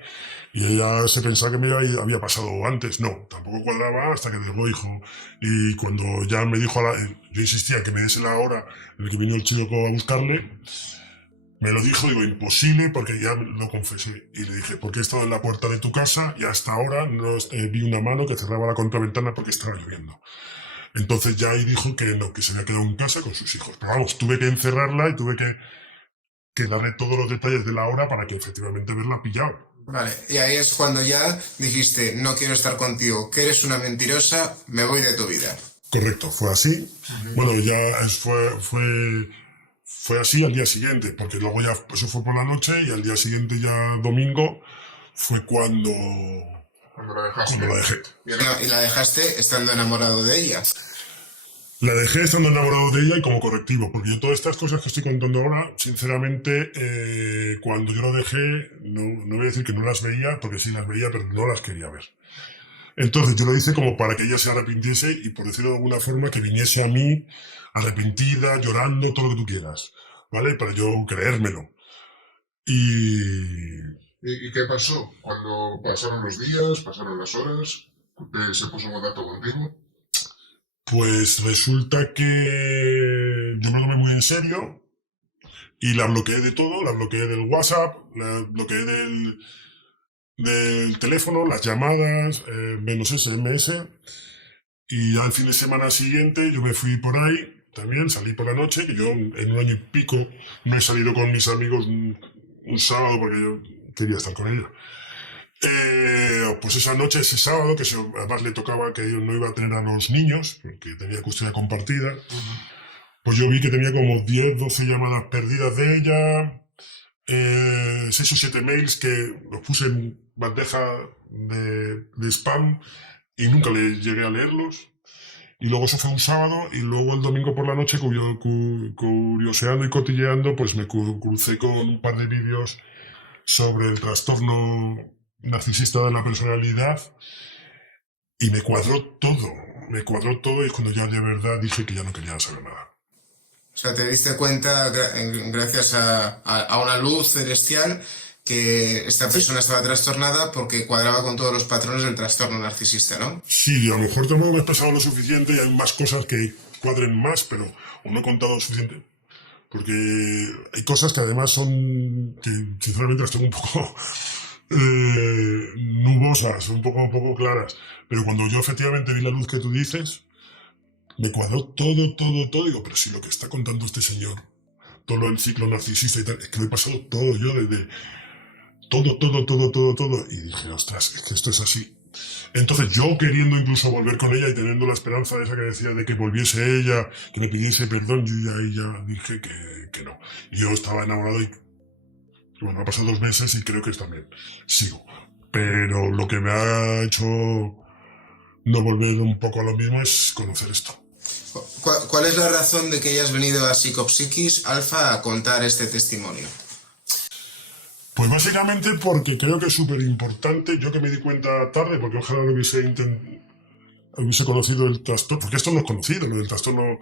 Y ella se pensaba que me había pasado antes. No, tampoco cuadraba hasta que luego dijo. Y cuando ya me dijo, yo insistía que me diese la hora en la que vino el chico a buscarle, me lo dijo, digo, imposible, porque ya lo confesé. Y le dije, porque he estado en la puerta de tu casa y hasta ahora no vi una mano que cerraba la contraventana porque estaba lloviendo. Entonces ya ahí dijo que no, que se había quedado en casa con sus hijos. Pero vamos, tuve que encerrarla y tuve que darle todos los detalles de la hora para que efectivamente verla pillado. Vale, y ahí es cuando ya dijiste, no quiero estar contigo, que eres una mentirosa, me voy de tu vida. Correcto, fue así. Bueno, ya fue así al día siguiente, porque luego ya eso fue por la noche y al día siguiente ya domingo fue cuando la dejé. Y la dejaste estando enamorado de ella. La dejé estando enamorado de ella y como correctivo, porque yo todas estas cosas que estoy contando ahora, sinceramente, cuando yo lo dejé, no voy a decir que no las veía, porque sí las veía, pero no las quería ver. Entonces yo lo hice como para que ella se arrepintiese y, por decirlo de alguna forma, que viniese a mí arrepentida, llorando, todo lo que tú quieras, ¿vale? Para yo creérmelo. ¿Y qué pasó? Cuando pasaron los días, pasaron las horas, se puso en contacto contigo. Pues resulta que yo me lo tomé muy en serio y la bloqueé de todo, la bloqueé del WhatsApp, la bloqueé del teléfono, las llamadas, menos SMS. Y al fin de semana siguiente yo me fui por ahí, también salí por la noche, que yo en un año y pico no he salido con mis amigos un sábado porque yo quería estar con ella. Pues esa noche, ese sábado, que además le tocaba que yo no iba a tener a los niños, porque tenía custodia compartida, pues yo vi que tenía como 10, 12 llamadas perdidas de ella, 6 o 7 mails que los puse en bandeja de spam y nunca le llegué a leerlos. Y luego eso fue un sábado y luego el domingo por la noche, curioseando y cotilleando, pues me crucé con un par de vídeos sobre el trastorno narcisista de la personalidad y me cuadró todo y cuando ya de verdad dije que ya no quería saber nada. O sea, te diste cuenta, gracias a una luz celestial, que esta persona estaba trastornada porque cuadraba con todos los patrones del trastorno narcisista, ¿no? Sí, a lo mejor tampoco me he expresado lo suficiente y hay más cosas que cuadren más, pero no he contado lo suficiente. Porque hay cosas que además son, que sinceramente las tengo un poco nubosas, un poco claras. Pero cuando yo efectivamente vi la luz que tú dices, me cuadró todo. Digo, pero si lo que está contando este señor, todo el ciclo narcisista y tal, es que lo he pasado todo yo desde todo. Y dije, ostras, es que esto es así. Entonces yo queriendo incluso volver con ella y teniendo la esperanza esa que decía de que volviese ella, que me pidiese perdón, yo ya dije que no. Y yo estaba enamorado y bueno, ha pasado 2 meses y creo que también sigo. Pero lo que me ha hecho no volver un poco a lo mismo es conocer esto. ¿Cuál es la razón de que hayas venido a Psicopsiquis Alfa a contar este testimonio? Pues básicamente porque creo que es súper importante, yo que me di cuenta tarde, porque ojalá no hubiese conocido el trastorno, porque esto no es conocido, lo del trastorno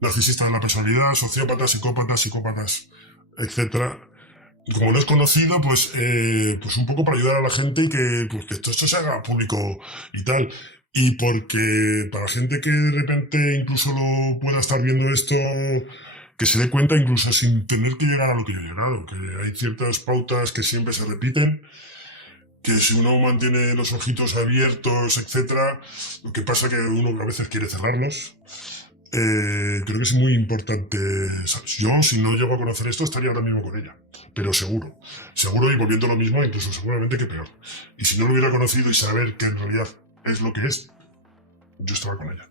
narcisista de la personalidad, sociópatas, psicópatas, etc. Y como no es conocido, pues un poco para ayudar a la gente y que esto se haga público y tal. Y porque para gente que de repente incluso lo pueda estar viendo esto, que se dé cuenta incluso sin tener que llegar a lo que yo he llegado, que hay ciertas pautas que siempre se repiten, que si uno mantiene los ojitos abiertos, etcétera, lo que pasa que uno a veces quiere cerrarlos. Creo que es muy importante. Yo, si no llego a conocer esto, estaría ahora mismo con ella, pero seguro y volviendo a lo mismo, incluso seguramente que peor. Y si no lo hubiera conocido y saber que en realidad es lo que es, yo estaba con ella.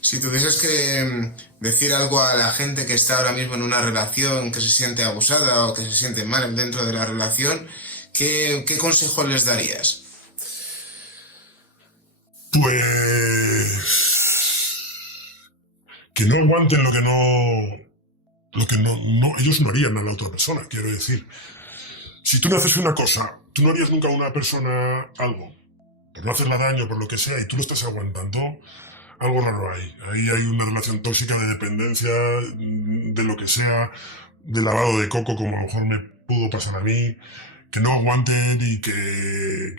Si tuvieses que decir algo a la gente que está ahora mismo en una relación, que se siente abusada o que se siente mal dentro de la relación, ¿qué consejo les darías? Pues que no aguanten lo que no ellos no harían a la otra persona, quiero decir. Si tú no haces una cosa, tú no harías nunca a una persona algo. por no hacerle daño, por lo que sea, y tú lo estás aguantando, algo raro hay. Ahí hay una relación tóxica de dependencia, de lo que sea, de lavado de coco, como a lo mejor me pudo pasar a mí, que no aguanten y que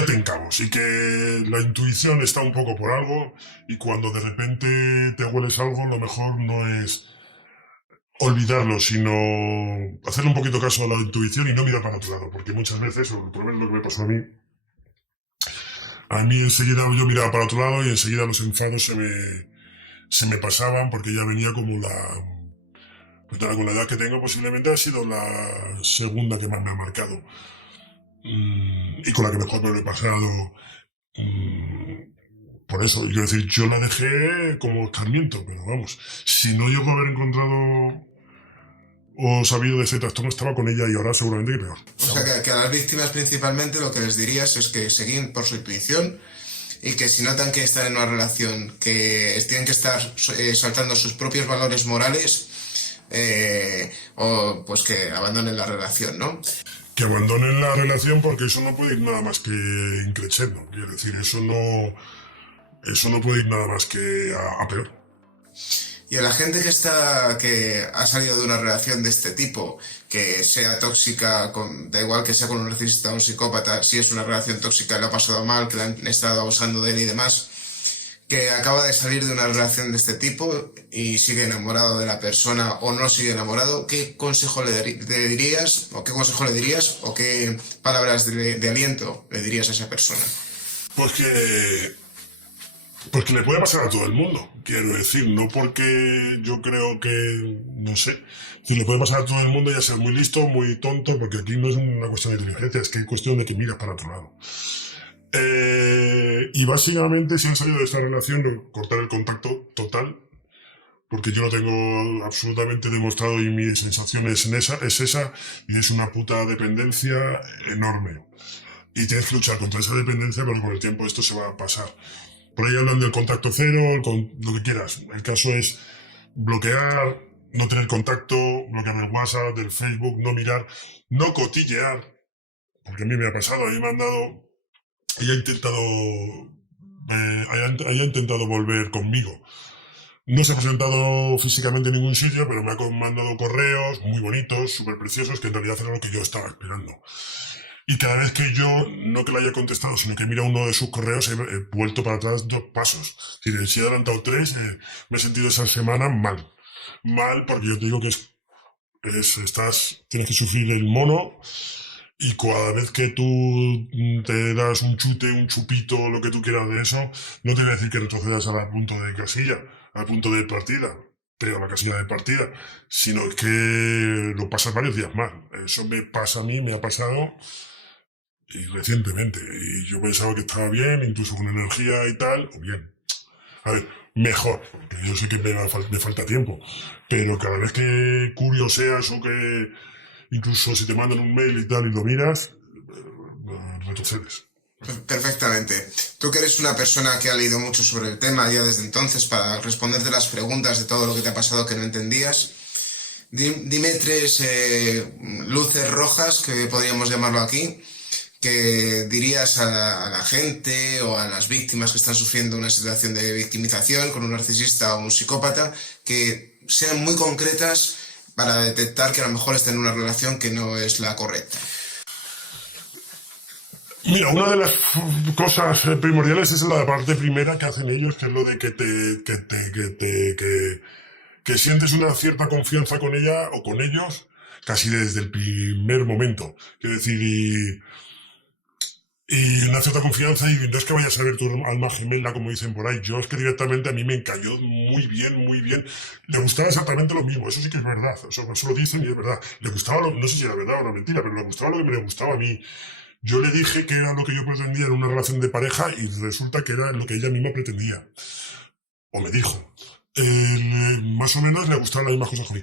aten cabos, y que la intuición está un poco por algo, y cuando de repente te hueles algo, lo mejor no es olvidarlo, sino hacerle un poquito caso a la intuición y no mirar para otro lado, porque muchas veces, o por lo menos lo que me pasó a mí enseguida yo miraba para otro lado y enseguida los enfados se me pasaban, porque ya venía como pues nada, con la edad que tengo posiblemente ha sido la segunda que más me ha marcado. Y con la que mejor me lo he pasado. Por eso, quiero decir, yo la dejé como escarmiento, pero vamos, si no llego a haber encontrado o sabido de ese trastorno, estaba con ella, y ahora seguramente que peor. O sea, que a las víctimas principalmente lo que les dirías es que seguir por su intuición, y que si notan que están en una relación que tienen que estar saltando sus propios valores morales, o pues que abandonen la relación, ¿no? Que abandonen la relación, porque eso no puede ir nada más que increciendo. Quiero decir, eso no puede ir nada más que a peor. Y a la gente que ha salido de una relación de este tipo, que sea tóxica, da igual que sea con un narcisista o un psicópata, si es una relación tóxica, le ha pasado mal, que le han estado abusando de él y demás, que acaba de salir de una relación de este tipo y sigue enamorado de la persona o no sigue enamorado, ¿qué consejo le dirías? ¿O qué consejo le dirías? ¿O qué palabras de aliento le dirías a esa persona? Pues que le puede pasar a todo el mundo, quiero decir, no porque yo creo que, no sé, que le puede pasar a todo el mundo, ya sea muy listo, muy tonto, porque aquí no es una cuestión de inteligencia, es que es cuestión de que miras para otro lado. Y básicamente, si han salido de esta relación, cortar el contacto total, porque yo lo tengo absolutamente demostrado y mi sensación es esa, y es una puta dependencia enorme. Y tienes que luchar contra esa dependencia, pero con el tiempo esto se va a pasar. Por ahí hablan del contacto cero, lo que quieras. El caso es bloquear, no tener contacto, bloquear el WhatsApp, del Facebook, no mirar, no cotillear, porque a mí me ha pasado, a mí me han dado, ella ha intentado volver conmigo. No se ha presentado físicamente en ningún sitio, pero me ha mandado correos muy bonitos, súper preciosos, que en realidad era lo que yo estaba esperando. Y cada vez que yo, no que le haya contestado, sino que mira uno de sus correos, he vuelto para atrás 2 pasos. Si he adelantado 3, me he sentido esa semana mal. Mal, porque yo te digo que tienes que sufrir el mono, y cada vez que tú te das un chute, un chupito, lo que tú quieras de eso, no te voy a decir que retrocedas al punto de casilla, al punto de partida, pero a la casilla de partida, sino que lo pasas varios días mal. Eso me pasa a mí, me ha pasado, y recientemente, y yo pensaba que estaba bien, incluso con energía y tal, o bien. A ver, mejor, porque yo sé que me falta tiempo, pero cada vez que curioseas o que incluso si te mandan un mail y tal y lo miras, retrocedes. Perfectamente. Tú que eres una persona que ha leído mucho sobre el tema ya desde entonces, para responderte las preguntas de todo lo que te ha pasado que no entendías, dime 3 luces rojas, que podríamos llamarlo aquí, que dirías a la gente o a las víctimas que están sufriendo una situación de victimización con un narcisista o un psicópata, que sean muy concretas para detectar que a lo mejor están en una relación que no es la correcta. Mira, una de las cosas primordiales es la parte primera que hacen ellos, que es lo de que sientes una cierta confianza con ella o con ellos casi desde el primer momento. Quiero decir, y una cierta confianza, y no es que vayas a ver tu alma gemela, como dicen por ahí. Yo es que directamente a mí me encalló muy bien, muy bien. Le gustaba exactamente lo mismo, eso sí que es verdad. Eso lo dicen y es verdad. Le gustaba, no sé si era verdad o era mentira, pero le gustaba lo que me gustaba a mí. Yo le dije que era lo que yo pretendía en una relación de pareja, y resulta que era lo que ella misma pretendía. O me dijo. Más o menos le gustaban las mismas cosas que a mí.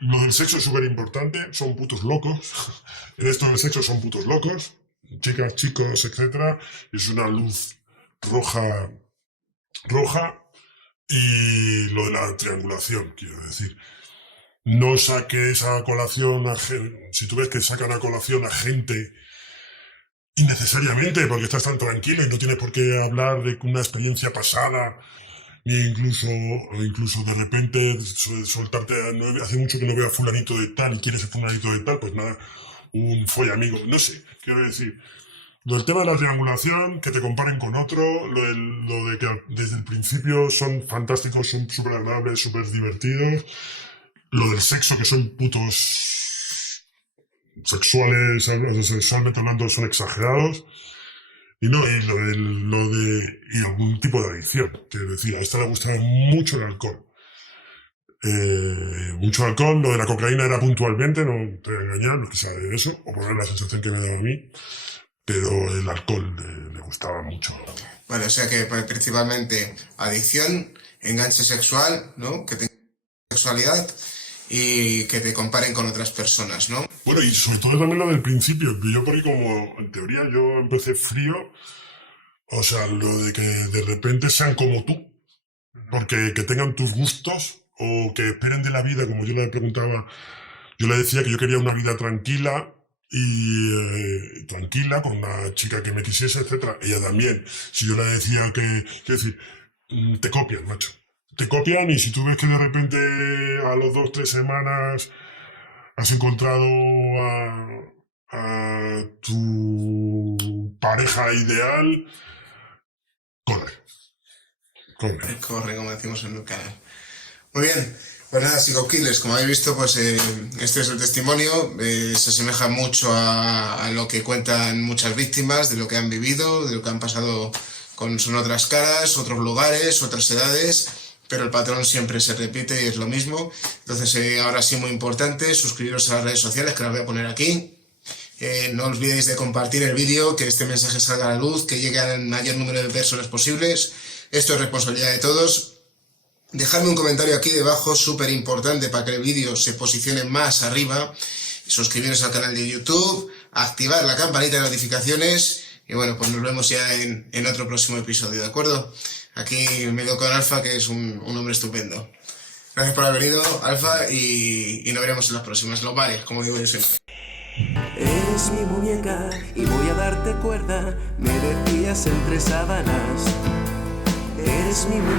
Lo del sexo es súper importante, son putos locos. En esto del sexo son putos locos. Chicas, chicos, etcétera, es una luz roja, y lo de la triangulación, quiero decir. No saques a colación si tú ves que sacan a colación a gente innecesariamente, porque estás tan tranquilo y no tienes por qué hablar de una experiencia pasada, ni incluso de repente soltarte, hace mucho que no veo a fulanito de tal y quieres ser fulanito de tal, pues nada, un amigo, no sé, quiero decir. Lo del tema de la triangulación, que te comparen con otro, lo de que desde el principio son fantásticos, son súper agradables, súper divertidos, lo del sexo, que son putos sexualmente hablando, son exagerados, y no, y y algún tipo de adicción, quiero decir, a esta le gustaba mucho el alcohol. Mucho alcohol, lo de la cocaína era puntualmente, no te voy a engañar, no es que sea de eso, o por ver la sensación que me daba a mí, pero el alcohol le gustaba mucho. Vale, o sea que principalmente adicción, enganche sexual, ¿no? Que tengas sexualidad y que te comparen con otras personas, ¿no? Bueno, y sobre todo también lo del principio, que yo por ahí como, en teoría, yo empecé frío, o sea, lo de que de repente sean como tú, porque que tengan tus gustos, o que esperen de la vida, como yo le preguntaba, yo le decía que yo quería una vida tranquila, tranquila, con una chica que me quisiese, etcétera. Ella también. Si yo le decía quiero decir, te copian, macho. Te copian, y si tú ves que de repente a los 2-3 semanas has encontrado a tu pareja ideal, corre. Corre, como decimos en el canal. Muy bien. Pues nada, Psycho Killers, como habéis visto, pues este es el testimonio, se asemeja mucho a lo que cuentan muchas víctimas, de lo que han vivido, de lo que han pasado son otras caras, otros lugares, otras edades, pero el patrón siempre se repite y es lo mismo. Entonces, ahora sí, muy importante, suscribiros a las redes sociales, que las voy a poner aquí. No olvidéis de compartir el vídeo, que este mensaje salga a la luz, que llegue al mayor número de personas posibles. Esto es responsabilidad de todos. Dejadme un comentario aquí debajo, súper importante, para que el vídeo se posicione más arriba. Suscribiros al canal de YouTube, activar la campanita de notificaciones. Y bueno, pues nos vemos ya en otro próximo episodio, ¿de acuerdo? Aquí me quedo con Alfa, que es un hombre estupendo. Gracias por haber venido, Alfa, y nos veremos en las próximas. Los bares, como digo yo siempre. Eres mi muñeca y voy a darte cuerda, me decías entre sábanas. Eres mi muñeca.